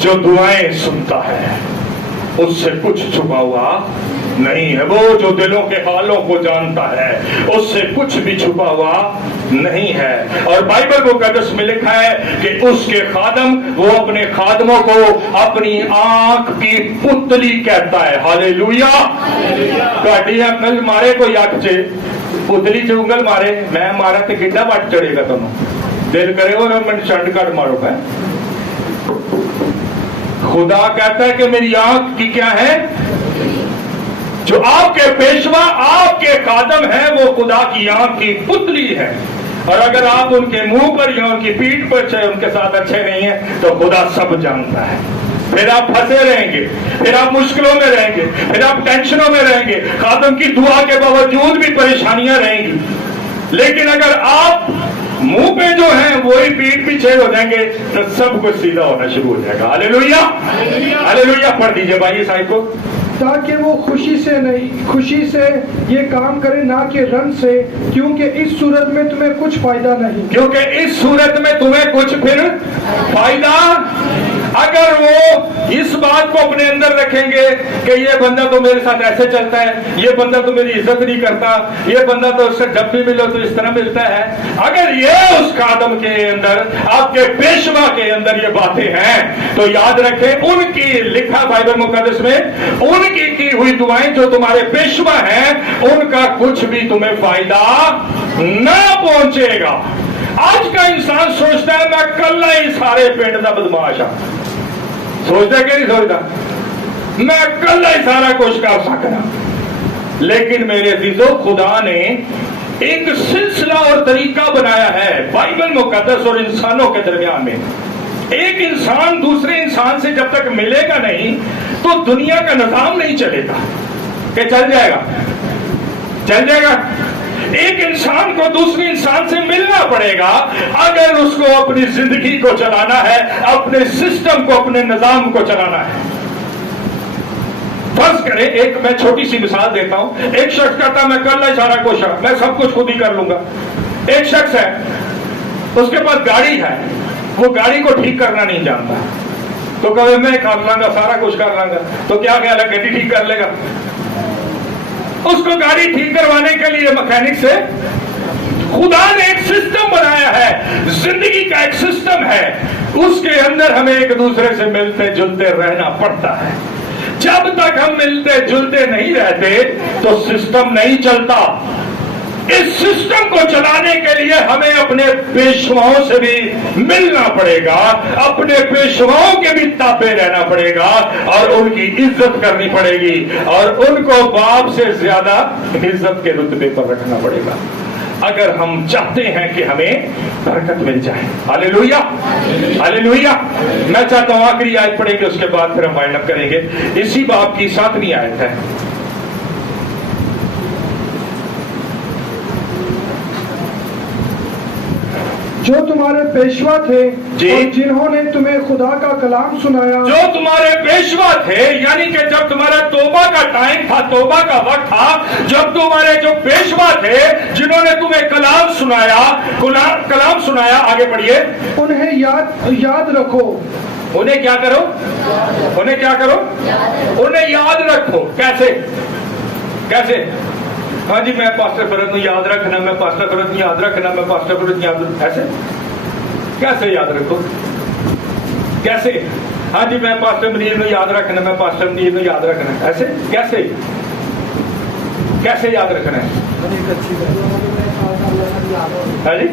जो दुआएं सुनता है उससे कुछ छुपा हुआ नहीं है। वो जो दिलों के हालों को जानता है उससे कुछ भी छुपा हुआ नहीं है। और बाइबल मुकद्दस में लिखा है कि उसके खादम, वो अपने खादमों को अपनी आंख की पुतली कहता है। हालेलुया। ਤੁਹਾਡੀ अकल मारे कोई अख च पुतली च उंगल मारे, मैं मारा तो कितना वट चढ़ेगा तुम? दिल करे और मैं चंड कट मारो। है खुदा कहता है कि मेरी आंख की क्या है? जो आपके पेशवा, आपके खादम है, वो खुदा की आंख की पुतली है। और अगर आप उनके मुंह पर या उनकी पीठ पर चाहे उनके साथ अच्छे नहीं है तो खुदा सब जानता है। फिर आप फंसे रहेंगे, फिर आप मुश्किलों में रहेंगे, फिर आप टेंशनों में रहेंगे, खादम की दुआ के बावजूद भी परेशानियां रहेंगी। लेकिन अगर आप मुंह पे जो है वही पीठ पीछे हो जाएंगे तो सब कुछ सीधा होना शुरू हो जाएगा। Hallelujah, hallelujah. पढ़ दीजिए भाई साहिब को। ताकि वो खुशी से नहीं, खुशी से ये काम करे, ना कि रन से, क्योंकि इस सूरत में तुम्हें कुछ फायदा नहीं। क्योंकि इस सूरत में तुम्हें कुछ फिर फायदा, अगर वो इस बात को अपने अंदर रखेंगे कि ये बंदा तो मेरे साथ ऐसे चलता है, ये बंदा तो मेरी इज्जत नहीं करता, ये बंदा तो उससे जब भी मिलो तो इस तरह मिलता है, अगर ये उस खादम के अंदर, आपके पेशवा के अंदर ये बातें हैं तो याद रखें, उनकी लिखा बाइबल मुकद्दस में, उनकी की हुई दुआएं जो तुम्हारे पेशवा हैं उनका कुछ भी तुम्हें फायदा न पहुंचेगा। आज का इंसान सोचता है मैं कल ही सारे पिंड का बदमाश हाँ, सोचता कि नहीं सोचता? मैं कल ही सारा कुछ कर सकता। लेकिन मेरे अजीजों, खुदा ने एक सिलसिला और तरीका बनाया है बाइबल मुकद्दस और इंसानों के दरमियान में। एक इंसान दूसरे इंसान से जब तक मिलेगा नहीं तो दुनिया का निजाम नहीं चलेगा। क्या चल जाएगा? चल जाएगा। एक इंसान को दूसरे इंसान से मिलना पड़ेगा अगर उसको अपनी जिंदगी को चलाना है, अपने सिस्टम को, अपने निजाम को चलाना है। फर्ज करें, एक मैं छोटी सी मिसाल देता हूं। एक शख्स कहता मैं कर ला सारा कुछ, मैं सब कुछ खुद ही कर लूंगा। एक शख्स है, उसके पास गाड़ी है, वो गाड़ी को ठीक करना नहीं जानता, तो कहे मैं कर लांगा, सारा कुछ कर लांगा। तो क्या ख्याल है, गड्डी ठीक कर लेगा? उसको गाड़ी ठीक करवाने के लिए मैकेनिक से, खुदा ने एक सिस्टम बनाया है, जिंदगी का एक सिस्टम है, उसके अंदर हमें एक दूसरे से मिलते जुलते रहना पड़ता है। जब तक हम मिलते जुलते नहीं रहते तो सिस्टम नहीं चलता। इस सिस्टम को चलाने के लिए हमें अपने पेशवाओं से भी मिलना पड़ेगा, अपने पेशवाओं के भी ताबे रहना पड़ेगा और उनकी इज्जत करनी पड़ेगी और उनको बाप से ज्यादा इज्जत के रुतबे पर रखना पड़ेगा अगर हम चाहते हैं कि हमें बरकत मिल जाए। Hallelujah, hallelujah. मैं चाहता हूं आखिरी आयत पढ़ेंगे, उसके बाद फिर हम वाइंड अप करेंगे। इसी बाब की 7वीं आयत है। जो तुम्हारे पेशवा थे और जिन्होंने तुम्हें खुदा का कलाम सुनाया, जो तुम्हारे पेशवा थे, यानी कि जब तुम्हारा तौबा का टाइम था, तौबा का वक्त था, जब तुम्हारे जो पेशवा थे जिन्होंने तुम्हें कलाम सुनाया, कलाम सुनाया, आगे पढ़िए, उन्हें याद रखो। उन्हें क्या करो? उन्हें क्या करो? उन्हें याद रखो। कैसे? कैसे? हाँ जी, मैं पास्टर फरद को याद रखना, मैं पास्टर फरद को याद रखना, मैं पास्टर फरद को याद रखना। ऐसे कैसे याद रखो? कैसे? हाँ जी, मैं पास्टर मनीर को याद रखना, मैं पास्टर मनीर को याद रखना। ऐसे कैसे? कैसे याद रखना है? हाँ जी,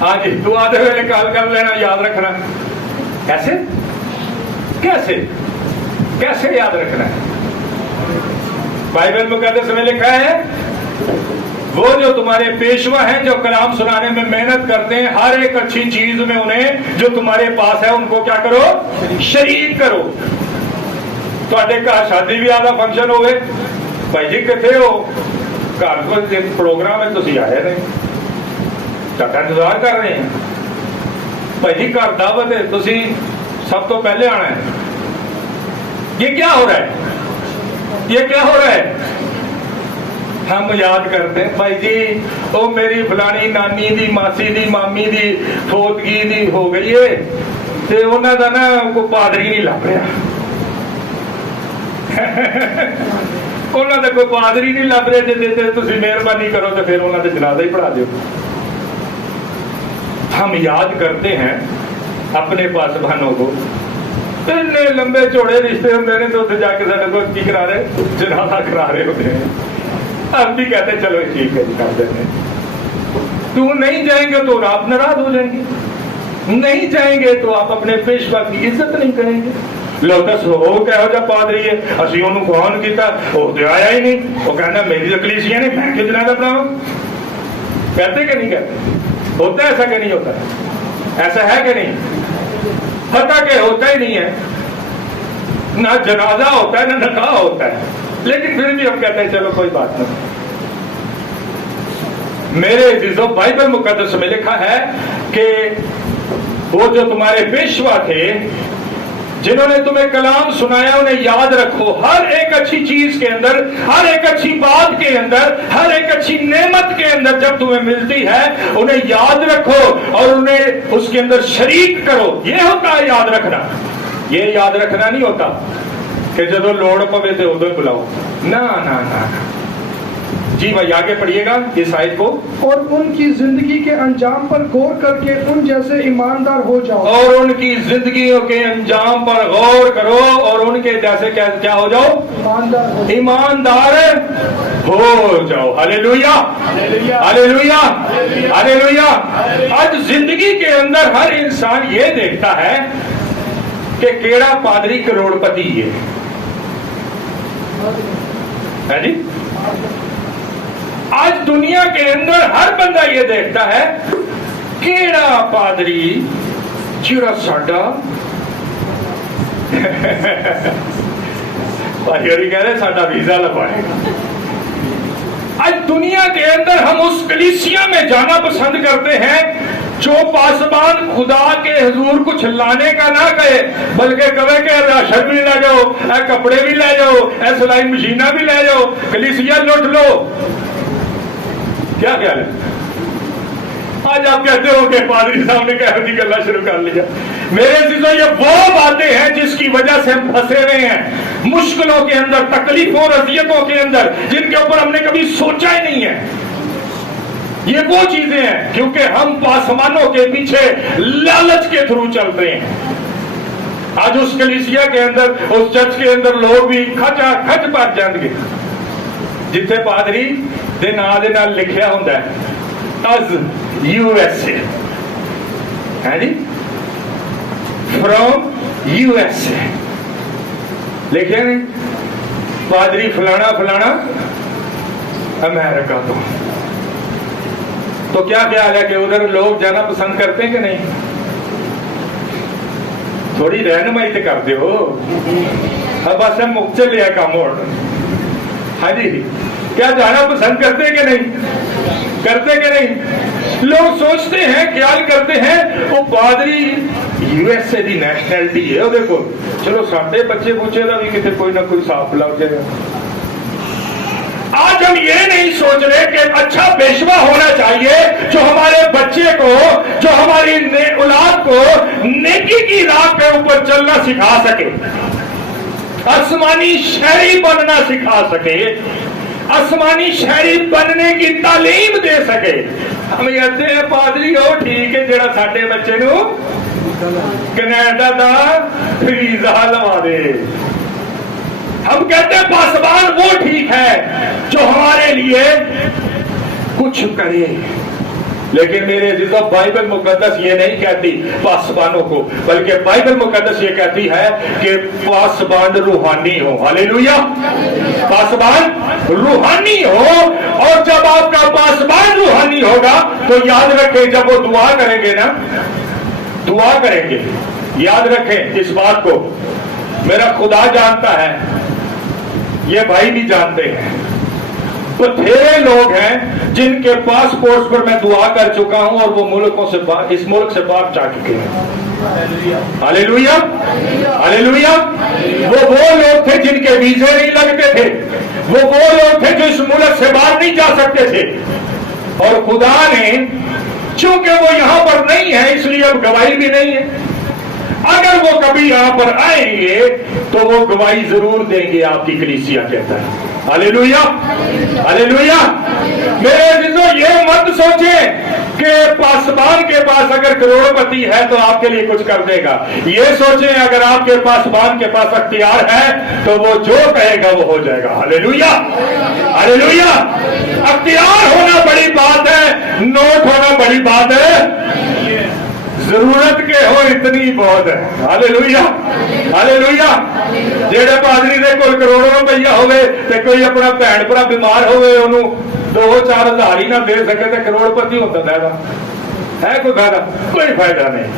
हाँ जी, तू आधे वेले कॉल कर लेना, याद रखना। कैसे? कैसे? कैसे याद रखना है? बाइबल मुकद्दस में लिखा है, वो जो तुम्हारे पेशवा हैं, जो कलाम सुनाने में मेहनत करते हैं, हर एक अच्छी चीज में उन्हें जो तुम्हारे पास है उनको क्या करो? शरीक करो। ਤੁਹਾਡੇ ਘਰ शादी ब्याह का फंक्शन हो, भाई जी किथे हो? घर को प्रोग्राम है, तुसी आए नहीं, ਤੁਹਾਡਾ इंतजार कर रहे हैं। भाई जी घर दावत है, तुसी सब तो पहले आना है। ये क्या हो रहा है? ये क्या हो रहा है? हम याद करते हैं, भाई जी वो मेरी फलानी नानी दी, मासी दी, मामी दी फोतगी दी हो गई है ते उन्हां दा ना कोई पादरी नहीं लभ रहा। انہوں نے کوئی پادری نہیں لب رہے جی تھی مہربانی کرو تو پھر انہوں نے جنازہ ہی پڑھا دیو. ہم یاد کرتے ہیں اپنے پاسبانوں کو, اتنے لمبے چوڑے رشتے ہوتے ہیں تو اتنے جا کے سارے کو کی کرا رہے, جنازہ کرا رہے ہوتے ہیں. ہم بھی کہتے ہیں چلو ٹھیک ہے جی کر دیتے ہیں. تو نہیں جائیں گے تو آپ ناراض ہو جائیں گے, نہیں جائیں گے تو آپ اپنے پیشوا کی عزت نہیں کریں گے. لوگ دس وہ کہو جا پادری ہے اسی انہوں فون کیتا وہ تو آیا ہی نہیں, وہ کہنا میری تو کلیسیا نہیں میں کیوں جنازہ پڑھاؤں. کہتے کہ نہیں کہتے؟ ہوتا ہے ایسا کہ نہیں ہوتا؟ ایسا ہے کہ نہیں؟ پتہ کہ ہوتا ہی نہیں ہے, نہ جنازہ ہوتا ہے نہ نکاح ہوتا ہے, لیکن پھر بھی ہم کہتے ہیں چلو کوئی بات نہیں. میرے عزیزوں بائبل مقدس میں لکھا ہے کہ وہ جو تمہارے پیشوا تھے جنہوں نے تمہیں کلام سنایا انہیں یاد رکھو. ہر ایک اچھی چیز کے اندر, ہر ایک اچھی بات کے اندر, ہر ایک اچھی نعمت کے اندر جب تمہیں ملتی ہے انہیں یاد رکھو اور انہیں اس کے اندر شریک کرو. یہ ہوتا ہے یاد رکھنا. یہ یاد رکھنا نہیں ہوتا کہ جب لوڑ پوے تو ادو ہی بلاؤ. نہ جی بھائی آگے پڑھیے گا اس آیت کو. اور ان کی زندگی کے انجام پر غور کر کے ان جیسے ایماندار ہو جاؤ. اور ان کی زندگیوں کے انجام پر غور کرو اور ان کے جیسے کیا ہو جاؤ؟ ایماندار ہو جاؤ. ہلیلویا ہلیلویا ہلیلویا. آج زندگی کے اندر ہر انسان یہ دیکھتا ہے کہ کیڑا پادری کروڑ پتی ہے جی. آج دنیا کے اندر ہر بندہ یہ دیکھتا ہے کیڑا پادری جڑا ساڈا بھائی کہہ رہے ساڈا ویزا لگوائے. آج دنیا کے اندر ہم اس کلیسیا میں جانا پسند کرتے ہیں جو پاسبان خدا کے حضور کچھ لانے کا نہ کہے بلکہ کہے کہ راشن بھی لے جاؤ, کپڑے بھی لے جاؤ, سلائی مشینہ بھی لے جاؤ, کلیسیا لوٹ لو. کیا خیال ہے؟ آج آپ کہتے ہو کہ پادری صاحب نے کہہ دی گلا شروع کر لیا. میرے عزیزوں یہ وہ باتیں ہیں جس کی وجہ سے ہم پھنسے ہوئے ہیں مشکلوں کے اندر, تکلیفوں اور اذیتوں کے اندر جن کے اوپر ہم نے کبھی سوچا ہی نہیں ہے. یہ وہ چیزیں ہیں کیونکہ ہم پاسمانوں کے پیچھے لالچ کے تھرو چلتے ہیں. آج اس کلیسیا کے اندر, اس چرچ کے اندر لوگ بھی کھچا کھچ پر جان گے جتنے پادری دے نام دے نال لکھیا ہوندا ہے از یو ایس اے ہے جی, فرام یو ایس اے لکھے نہیں, پادری فلانا فلانا امریکہ تو کیا خیال ہے کہ ادھر لوگ جانا پسند کرتے ہیں کہ نہیں؟ تھوڑی رہنمائی تو کر دے ہو. اب بس ہم مک چلے کام اور ہاں جی کیا جانا پسند کرتے کہ نہیں؟ کرتے کہ نہیں؟ لوگ سوچتے ہیں, خیال کرتے ہیں وہ پادری U S A the nationality ہے وہ دیکھو چلو ساڈے بچے بچے کا بھی کتنے کوئی نہ کوئی صاف لگ جائے گا. آج ہم یہ نہیں سوچ رہے کہ اچھا پیشوا ہونا چاہیے جو ہمارے بچے کو, جو ہماری اولاد کو نیکی کی راہ کے اوپر چلنا سکھا سکے, آسمانی شہری بننا سکھا سکے, آسمانی شہری بننے کی تعلیم دے سکے. ہم کہتے ہیں پادری ہو ٹھیک ہے جڑا ساڈے بچے نو کینیڈا دا ویزا لوا دے. ہم کہتے ہیں پاسبان وہ ٹھیک ہے جو ہمارے لیے کچھ کرے. لیکن میرے عزیزوں بائبل مقدس یہ نہیں کہتی پاسبانوں کو, بلکہ بائبل مقدس یہ کہتی ہے کہ پاسبان روحانی ہو. ہلیلویا. پاسبان روحانی ہو, اور جب آپ کا پاسبان روحانی ہوگا تو یاد رکھیں جب وہ دعا کریں گے نا, دعا کریں گے, یاد رکھیں اس بات کو, میرا خدا جانتا ہے, یہ بھائی بھی جانتے ہیں, بتھیرے لوگ ہیں جن کے پاسپورٹ پر میں دعا کر چکا ہوں اور وہ ملکوں سے اس ملک سے باہر جا چکے ہیں. ہلیلویا ہلیلویا. وہ لوگ تھے جن کے ویزے نہیں لگتے تھے, وہ لوگ تھے جو اس ملک سے باہر نہیں جا سکتے تھے, اور خدا نے چونکہ وہ یہاں پر نہیں ہے اس لیے اب گواہی بھی نہیں ہے. अगर वो कभी यहाँ पर आएंगे तो वो गवाही जरूर देंगे आपकी कलीसिया के अंदर। Hallelujah, hallelujah. मेरे अजीजों, ये मत सोचें कि पासबान के पास अगर करोड़पति है तो आपके लिए कुछ कर देगा। ये सोचें अगर आपके पासबान के पास अख्तियार है तो वो जो कहेगा वो हो जाएगा। Hallelujah, hallelujah. अख्तियार होना बड़ी बात है, नोट होना बड़ी बात है। जरूरत के हो इतनी बहुत है। Hallelujah, hallelujah. जेड़े पादरी दे कोल करोड़ों रुपया होवे ते कोई अपना भैन भरा बीमार होवे ओनू 2-4 हज़ार ही ना दे सके तो करोड़पति होता फायदा है? कोई फायदा? कोई फायदा नहीं।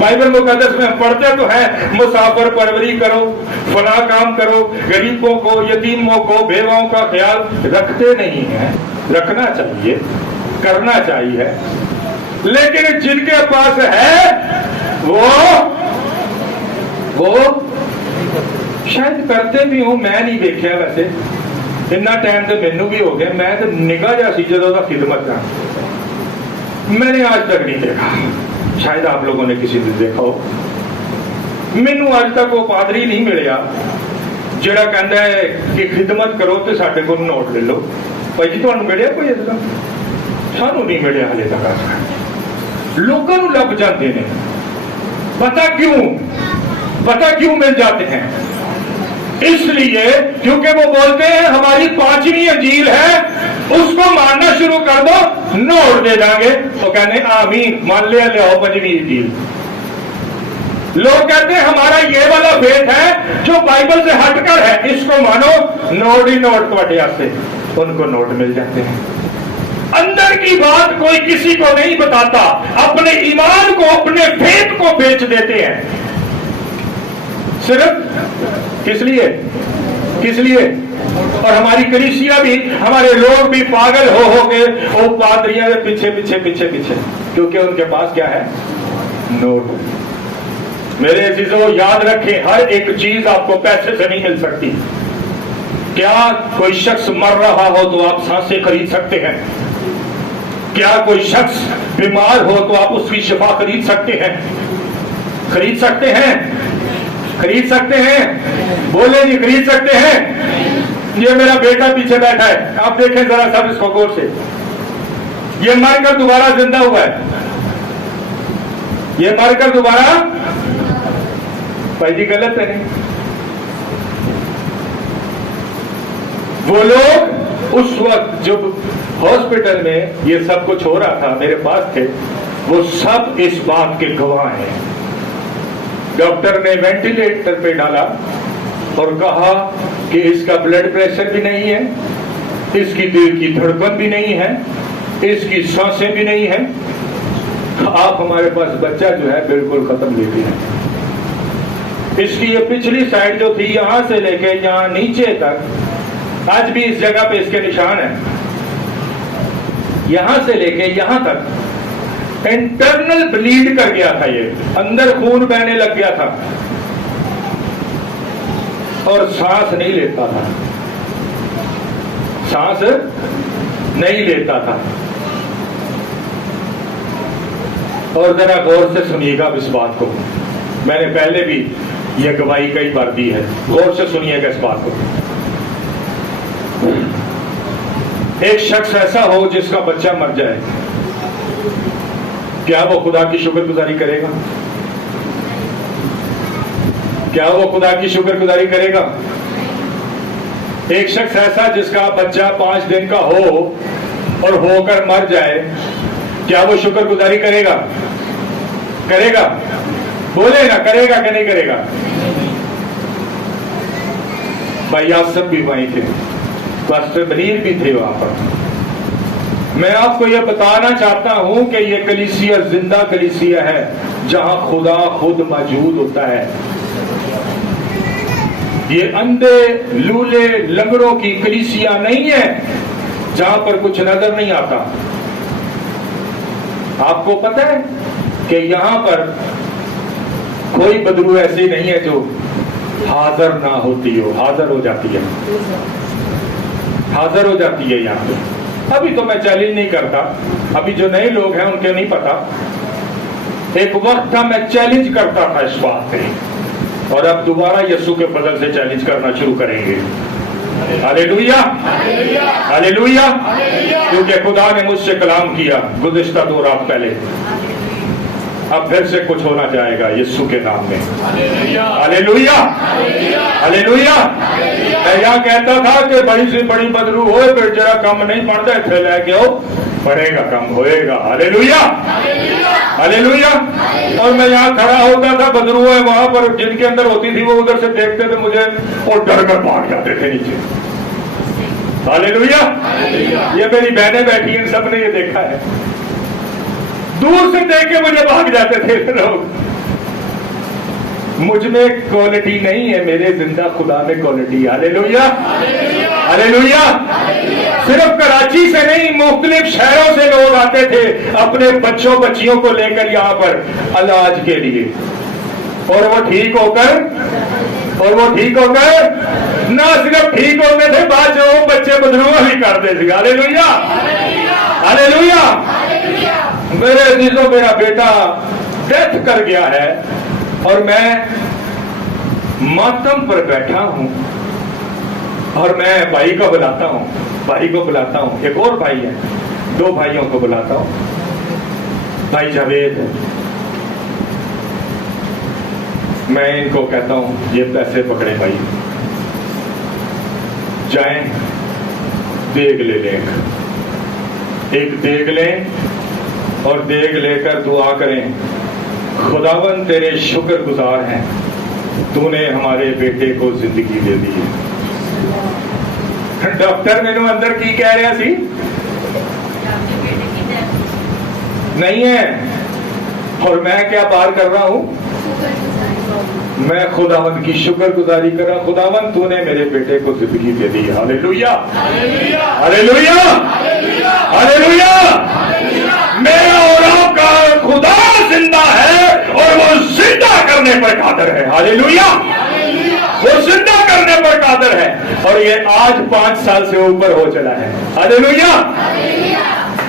बाइबल मुकद्दस में हम पढ़ते तो है, मुसाफिर परवरी करो, फला काम करो, गरीबों को, यतीमों को, बेवाओं का ख्याल रखते नहीं है। रखना चाहिए, करना चाहिए, लेकिन जिनके पास है वो शायद करते भी हूं। मैं नहीं देखा वैसे, इतना टाइम तो मैनू भी हो गया, मैं तो निगाह जा सी जो खिदमत का, मैंने आज तक नहीं देखा। शायद आप लोगों ने किसी ने देखा हो। मैनू आज तक वो पादरी नहीं मिलिया जेड़ा कहता है कि खिदमत करो तो साडे को नोट ले लो। भाई जी तुहानू मिलिया कोई ऐसा? सानू नहीं मिलिया हले तक। लोगों को लग जाते हैं, पता क्यों मिल जाते हैं? इसलिए क्योंकि वो बोलते हैं हमारी 5वीं अंजील है, उसको मानना शुरू कर दो, नोट दे देंगे। तो कहने आमीन, मान लिया, ले आओ 5वीं अंजील। लोग कहते हैं हमारा ये वाला फेथ है जो बाइबल से हटकर है, इसको मानो, नोट ही नोट तुम्हारे आते, उनको नोट मिल जाते हैं। अंदर की बात कोई किसी को नहीं बताता, अपने ईमान को, अपने फेथ को बेच देते हैं। सिर्फ किस लिए? और हमारी कलीसिया भी, हमारे लोग भी पागल हो के वो पादरियों के पीछे, क्योंकि उनके पास क्या है? नोट। मेरे अजीजों, याद रखें, हर एक चीज आपको पैसे से नहीं मिल सकती। क्या कोई शख्स मर रहा हो तो आप सांसें खरीद सकते हैं? क्या कोई शख्स बीमार हो तो आप उसकी शिफा खरीद सकते हैं? खरीद सकते हैं? बोले जी, खरीद सकते हैं? ये मेरा बेटा पीछे बैठा है, आप देखें जरा सब इसको गौर से। ये मरकर दोबारा जिंदा हुआ है, ये मरकर दोबारा। भाई जी गलत है नहीं? वो लोग उस वक्त जब हॉस्पिटल में ये सब कुछ हो रहा था, मेरे पास थे, वो सब इस बात के गवाह हैं। डॉक्टर ने वेंटिलेटर पे डाला और कहा कि इसका ब्लड प्रेशर भी नहीं है, इसकी दिल की धड़कन भी नहीं है, इसकी सांसें भी नहीं है। आप हमारे पास बच्चा जो है बिल्कुल खत्म लेके है। इसकी ये पिछली साइड जो थी, यहां से लेके यहां नीचे तक, आज भी इस जगह पे इसके निशान है, यहां से लेके यहां तक इंटरनल ब्लीड कर गया था। ये अंदर खून बहने लग गया था और सांस नहीं लेता था, सांस नहीं लेता था। और जरा गौर से सुनिएगा इस बात को, मैंने पहले भी यह गवाही कई बार दी है, गौर से सुनिएगा इस बात को। एक शख्स ऐसा हो जिसका बच्चा मर जाए, क्या वो खुदा की शुक्रगुजारी करेगा? क्या वो खुदा की शुक्रगुजारी करेगा? एक शख्स ऐसा जिसका बच्चा 5 दिन का हो और होकर मर जाए, क्या वो शुक्रगुजारी करेगा? बोले ना, करेगा कि नहीं करेगा? भाई आप सब भी वहीं थे, पास्टर मनीर भी थे वहां पर। मैं आपको यह बताना चाहता हूं कि यह कलीसिया जिंदा कलीसिया है, जहां खुदा खुद मौजूद होता है। ये अंधे लूले लंगड़ों की कलीसिया नहीं है जहां पर कुछ नजर नहीं आता। आपको पता है कि यहां पर कोई बदबू ऐसी नहीं है जो हाजिर ना होती हो, हाजिर हो जाती है, हाजिर हो जाती है यहाँ पे। अभी तो मैं चैलेंज नहीं करता, अभी जो नए लोग हैं उनके नहीं पता, ایک وقت تھا میں چیلنج کرتا تھا اس بات پہ، اور اب دوبارہ یسوع کے فضل سے چیلنج کرنا شروع کریں گے. ہاللیلویا ہاللیلویا. کیونکہ خدا نے مجھ سے کلام کیا گزشتہ 2 رات پہلے، اب پھر سے کچھ ہونا جائے گا یسوع کے نام میں. ہاللیلویا ہاللیلویا. میں یہاں کہتا تھا کہ بڑی سے بڑی بدرو ہوئے پھر ذرا کم نہیں پڑتا ہے، پھر لے کے آؤ پڑے گا، کم ہوئے گا. ہاللیلویا ہاللیلویا. اور میں یہاں کھڑا ہوتا تھا، بدرو ہے وہاں پر جن کے اندر ہوتی تھی وہ ادھر سے دیکھتے تھے مجھے اور ڈر کر بھاگ جاتے تھے نیچے. ہاللیلویا. یہ میری بہنیں بیٹھی ہیں، سب نے یہ دیکھا ہے، دور سے دیکھ کے مجھے بھاگ جاتے تھے لوگ. مجھ میں کوالٹی نہیں ہے، میرے زندہ خدا میں کوالٹی. ہاللیلویا ہاللیلویا. صرف کراچی سے نہیں، مختلف شہروں سے لوگ آتے تھے اپنے بچوں بچیوں کو لے کر یہاں پر علاج کے لیے، اور وہ ٹھیک ہو کر نہ صرف ٹھیک ہوتے تھے، بعد جو بچے بدروا بھی کرتے تھے. ہاللیلویا ہاللیلویا. میرے عزیزوں، میرا بیٹا ڈیتھ کر گیا ہے اور میں ماتم پر بیٹھا ہوں، اور میں بھائی کو بلاتا ہوں، ایک اور بھائی ہے، 2 بھائیوں کو بلاتا ہوں. بھائی جاوید، میں ان کو کہتا ہوں یہ پیسے پکڑے بھائی، جائیں دیگ لے لیں، ایک دیگ لیں اور دیگ لے کر دعا کریں، خداوند تیرے شکر گزار ہیں، تو نے ہمارے بیٹے کو زندگی دے دی. ڈاکٹر مینو اندر کی کہہ رہا سی نہیں ہے، اور میں کیا بار کر رہا ہوں، میں خداوند کی شکر گزاری کر رہا ہوں، خداوند تو نے میرے بیٹے کو زندگی دے دی. ہاللیلویا ہاللیلویا ہاللیلویا. میرا اور آپ کا خدا زندہ ہے اور وہ زندہ کرنے پر قادر ہے. ہاللیلویا. وہ زندہ کرنے پر قادر ہے، اور یہ آج 5 سال سے اوپر ہو چلا ہے. ہاللیلویا.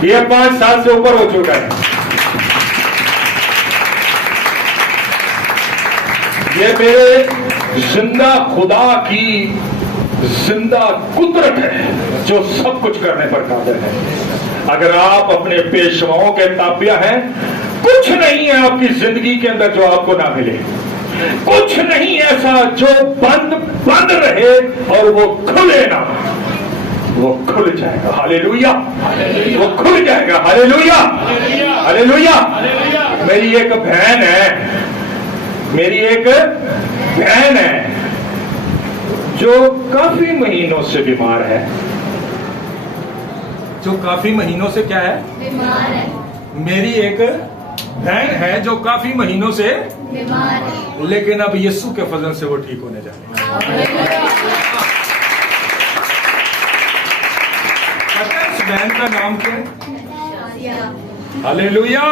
یہ 5 سال سے اوپر ہو چکا ہے. یہ میرے زندہ خدا کی زندہ قدرت ہے جو سب کچھ کرنے پر قادر ہے. اگر آپ اپنے پیشواؤں کے تابع ہیں، کچھ نہیں ہے آپ کی زندگی کے اندر جو آپ کو نہ ملے، کچھ نہیں ایسا جو بند رہے اور وہ کھلے نہ، وہ کھل جائے گا. ہاللیلویا. وہ کھل جائے گا. ہاللیلویا ہاللیلویا. میری ایک بہن ہے جو کافی مہینوں سے بیمار ہے. جو کافی مہینوں سے کیا ہے؟ بیمار ہے. میری ایک بہن ہے جو کافی مہینوں سے بیمار ہے، لیکن اب یسوع کے فضل سے وہ ٹھیک ہونے جا رہی ہے. اس بہن کا نام کیا ہے؟ ہاللیلویا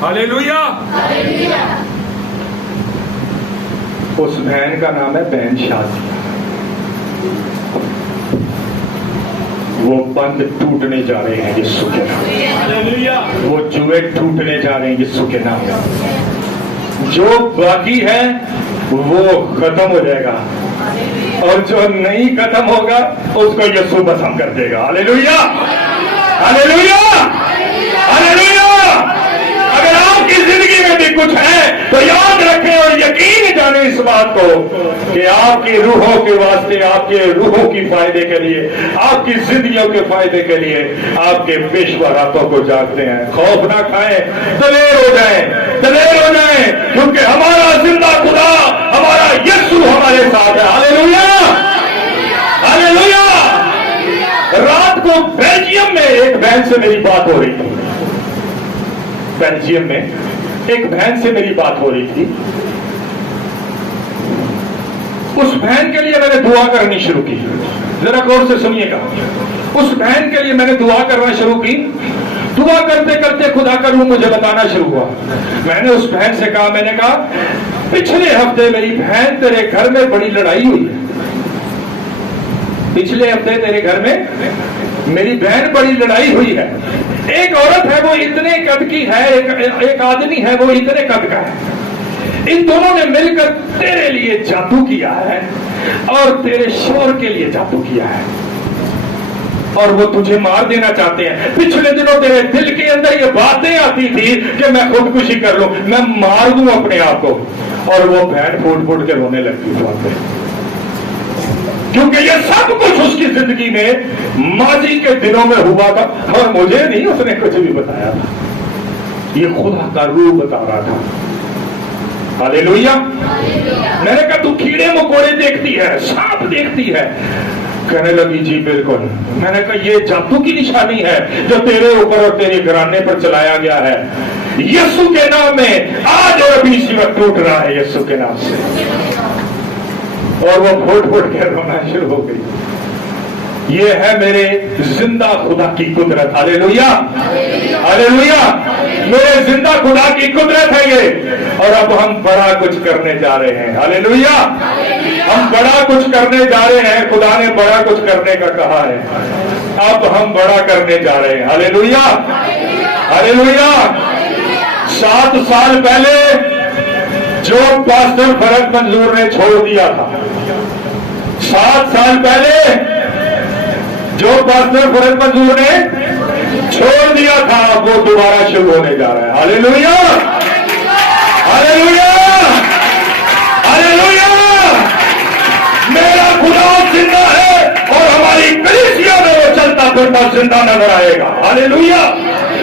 ہاللیلویا. اس بہن کا نام ہے بہن شازیہ. وہ بند ٹوٹنے جا رہے ہیں یسوع کے نام. وہ جوئے ٹوٹنے جا رہے ہیں یسوع کے نام. جو باقی ہے وہ ختم ہو جائے گا، اور جو نہیں ختم ہوگا اس کو یسوع بسم کر دے گا. ہاللیلویا ہاللیلویا ہاللیلویا. اگر آپ کی زندگی میں بھی کچھ ہے تو یاد رکھیں اور یقین جانیں اس بات کو کہ آپ کی روحوں کے واسطے، آپ کے روحوں کی فائدے کے لیے، آپ کی زندگیوں کے فائدے کے لیے آپ کے پیشوا راتوں کو جاگتے ہیں. خوف نہ کھائیں، دلیر ہو جائیں، کیونکہ ہمارا زندہ خدا، ہمارا یسوع ہمارے ساتھ ہے. ہاللیلویا ہاللیلویا. رات کو بیلجیم میں ایک بہن سے میری بات ہو رہی تھی. بیلجیم میں ایک بہن سے میری بات ہو رہی تھی. اس بہن کے لیے میں نے دعا کرنی شروع کی. ذرا غور سے سنیے گا. اس بہن کے لیے میں نے دعا کرنا شروع کی. دعا کرتے کرتے خدا کا روح مجھے بتانا شروع ہوا. میں نے اس بہن سے کہا، میں نے کہا پچھلے ہفتے میری بہن تیرے گھر میں بڑی لڑائی ہوئی ہے. پچھلے ہفتے تیرے گھر میں میری بہن بڑی لڑائی ہوئی ہے. ایک عورت ہے وہ اتنے قد کی ہے، ایک آدمی ہے وہ اتنے قد کا ہے. ان دونوں نے مل کر تیرے لیے جادو کیا ہے اور تیرے شوہر کے لیے جادو کیا ہے، اور وہ تجھے مار دینا چاہتے ہیں. پچھلے دنوں تیرے دل کے اندر یہ باتیں آتی تھی کہ میں خودکشی کر لوں، میں مار دوں اپنے آپ کو، اور وہ بہن پھوٹ پھوٹ کے رونے لگتی تھی، کیونکہ یہ سب کچھ اس کی زندگی میں ماضی کے دنوں میں ہوا تھا، اور مجھے نہیں اس نے کچھ بھی بتایا تھا، یہ خدا کا روح بتا رہا تھا. ہاللیلویا. میں نے کہا تو کیڑے مکوڑے دیکھتی ہے، سانپ دیکھتی ہے. کہنے لگی جی بالکل. میں نے کہا یہ جادو کی نشانی ہے جو تیرے اوپر اور تیرے گھرانے پر چلایا گیا ہے. یسوع کے نام میں آج اور ابھی اسی وقت ٹوٹ رہا ہے یسوع کے نام سے. اور وہ پھوٹ پھوٹ کے رونا شروع ہو گئی. یہ ہے میرے زندہ خدا کی قدرت. ہاللیلویا ہاللیلویا. میرے زندہ خدا کی قدرت ہے یہ. اور اب ہم بڑا کچھ کرنے جا رہے ہیں. ہاللیلویا. ہم بڑا کچھ کرنے جا رہے ہیں. خدا نے بڑا کچھ کرنے کا کہا ہے. اب ہم بڑا کرنے جا رہے ہیں. ہاللیلویا ہاللیلویا. 7 سال پہلے جو پاسٹر فرد منظور نے چھوڑ دیا تھا، 7 سال پہلے جو پاسٹر فرد منظور نے چھوڑ دیا تھا، وہ دوبارہ شروع ہونے جا رہا ہے. ہاللیلویا ہاللیلویا ہاللیلویا. میرا خدا زندہ ہے اور ہماری کلیسیا میں وہ چلتا پھرتا زندہ نظر آئے گا. ہاللیلویا.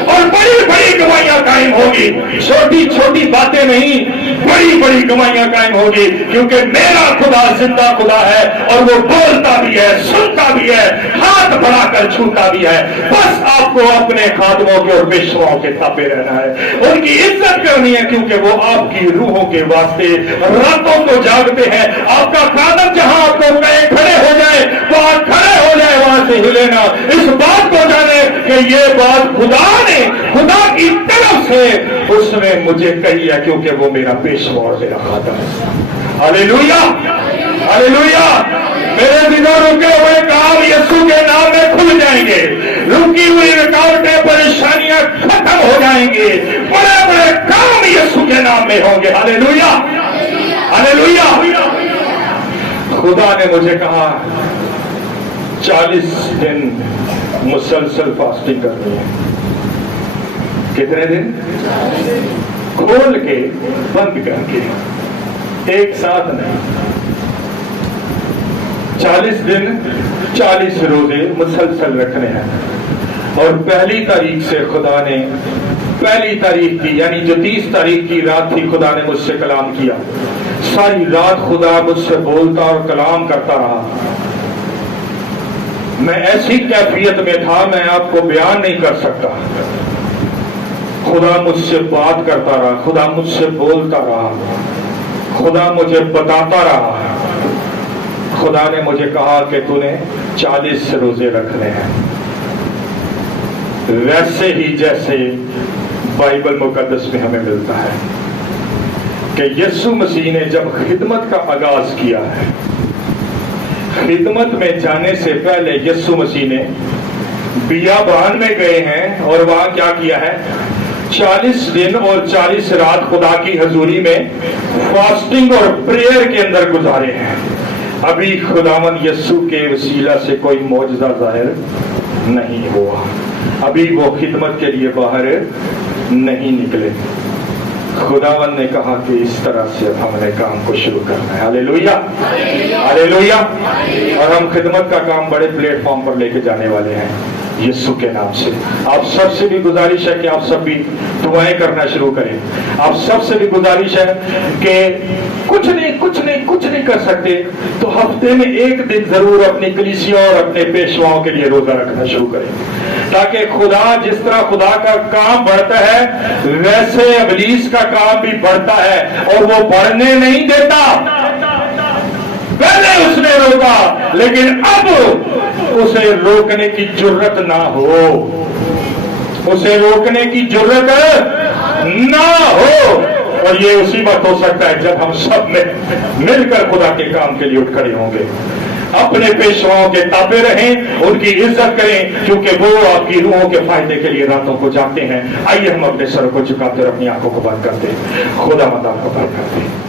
اور بڑی بڑی گواہیاں قائم ہوگی. چھوٹی چھوٹی باتیں نہیں، بڑی بڑی گواہیاں قائم ہوگی، کیونکہ میرا خدا زندہ خدا ہے اور وہ بولتا بھی ہے، سنتا بھی ہے، ہاتھ بڑھا کر چھوتا بھی ہے. بس آپ کو اپنے خادموں کے اور بیشواؤں کے تابع رہنا ہے، ان کی عزت کرنی ہے، کیونکہ وہ آپ کی روحوں کے واسطے راتوں کو جاگتے ہیں. آپ کا خادم جہاں آپ کو کہے کھڑے ہو جائے وہاں کھڑے ہو جائے، وہاں سے ہلے نہ. اس بات کو جانے کہ یہ بات خدا نے، خدا کی طرف سے اس نے مجھے کہی ہے، کیونکہ وہ میرا پیشوا اور میرا خادم ہے. ہاللیلویا ہاللیلویا. میرے دنوں رکے ہوئے کام یسوع کے نام میں کھل جائیں گے. رکی ہوئی رکاوٹیں پریشانیاں ختم ہو جائیں گے. بڑے بڑے کام یسوع کے نام میں ہوں گے. ہاللیلویا ہاللیلویا. خدا نے مجھے کہا 40 دن مسلسل فاسٹنگ کرنی ہے. کتنے دن؟ کھول کے بند کر کے، ایک ساتھ نہیں. 40 دن 40 روزے مسلسل رکھنے ہیں. اور پہلی تاریخ سے خدا نے، پہلی تاریخ کی یعنی جو 30 تاریخ کی رات تھی، خدا نے مجھ سے کلام کیا. ساری رات خدا مجھ سے بولتا اور کلام کرتا رہا. میں ایسی کیفیت میں تھا میں آپ کو بیان نہیں کر سکتا. خدا مجھ سے بات کرتا رہا، خدا مجھ سے بولتا رہا، خدا مجھے بتاتا رہا. خدا نے مجھے کہا کہ تو نے 40 روزے رکھنے ہیں، ویسے ہی جیسے بائبل مقدس میں ہمیں ملتا ہے کہ یسوع مسیح نے جب خدمت کا آغاز کیا ہے، خدمت میں جانے سے پہلے یسوع مسیح نے بیابان میں گئے ہیں اور وہاں کیا کیا ہے؟ 40 دن اور 40 رات خدا کی حضوری میں فاسٹنگ اور پریئر کے اندر گزارے ہیں. ابھی خداوند یسوع کے وسیلہ سے کوئی معجزہ ظاہر نہیں ہوا، ابھی وہ خدمت کے لیے باہر نہیں نکلے. خداوند نے کہا کہ اس طرح سے اب ہم نے کام کو شروع کرنا ہے. ہاللیلویا ہاللیلویا. اور ہم خدمت کا کام بڑے پلیٹ فارم پر لے کے جانے والے ہیں یسوع کے نام سے. آپ سب سے بھی گزارش ہے کہ آپ سب بھی دعائیں کرنا شروع کریں. آپ سب سے بھی گزارش ہے کہ کچھ نہیں کر سکتے تو ہفتے میں ایک دن ضرور اپنی کلیسیا اور اپنے پیشواؤں کے لیے روزہ رکھنا شروع کریں، تاکہ خدا جس طرح خدا کا کام بڑھتا ہے ویسے ابلیس کا کام بھی بڑھتا ہے، اور وہ بڑھنے نہیں دیتا. پہلے اس نے روکا لیکن اب اسے روکنے کی جرت نہ ہو، اسے روکنے کی جرت نہ ہو. اور یہ اسی وقت ہو سکتا ہے جب ہم سب مل کر خدا کے کام کے لیے اٹھ کھڑے ہوں گے. अपने पेशवाओं के ताबे रहें, उनकी इज्जत करें, क्योंकि वो आपकी रूहों के फायदे के लिए रातों को जागते हैं। आइए हम अपने सर को झुकाते और अपनी आंखों को बंद करते, खुदा मत आपको बंद करते।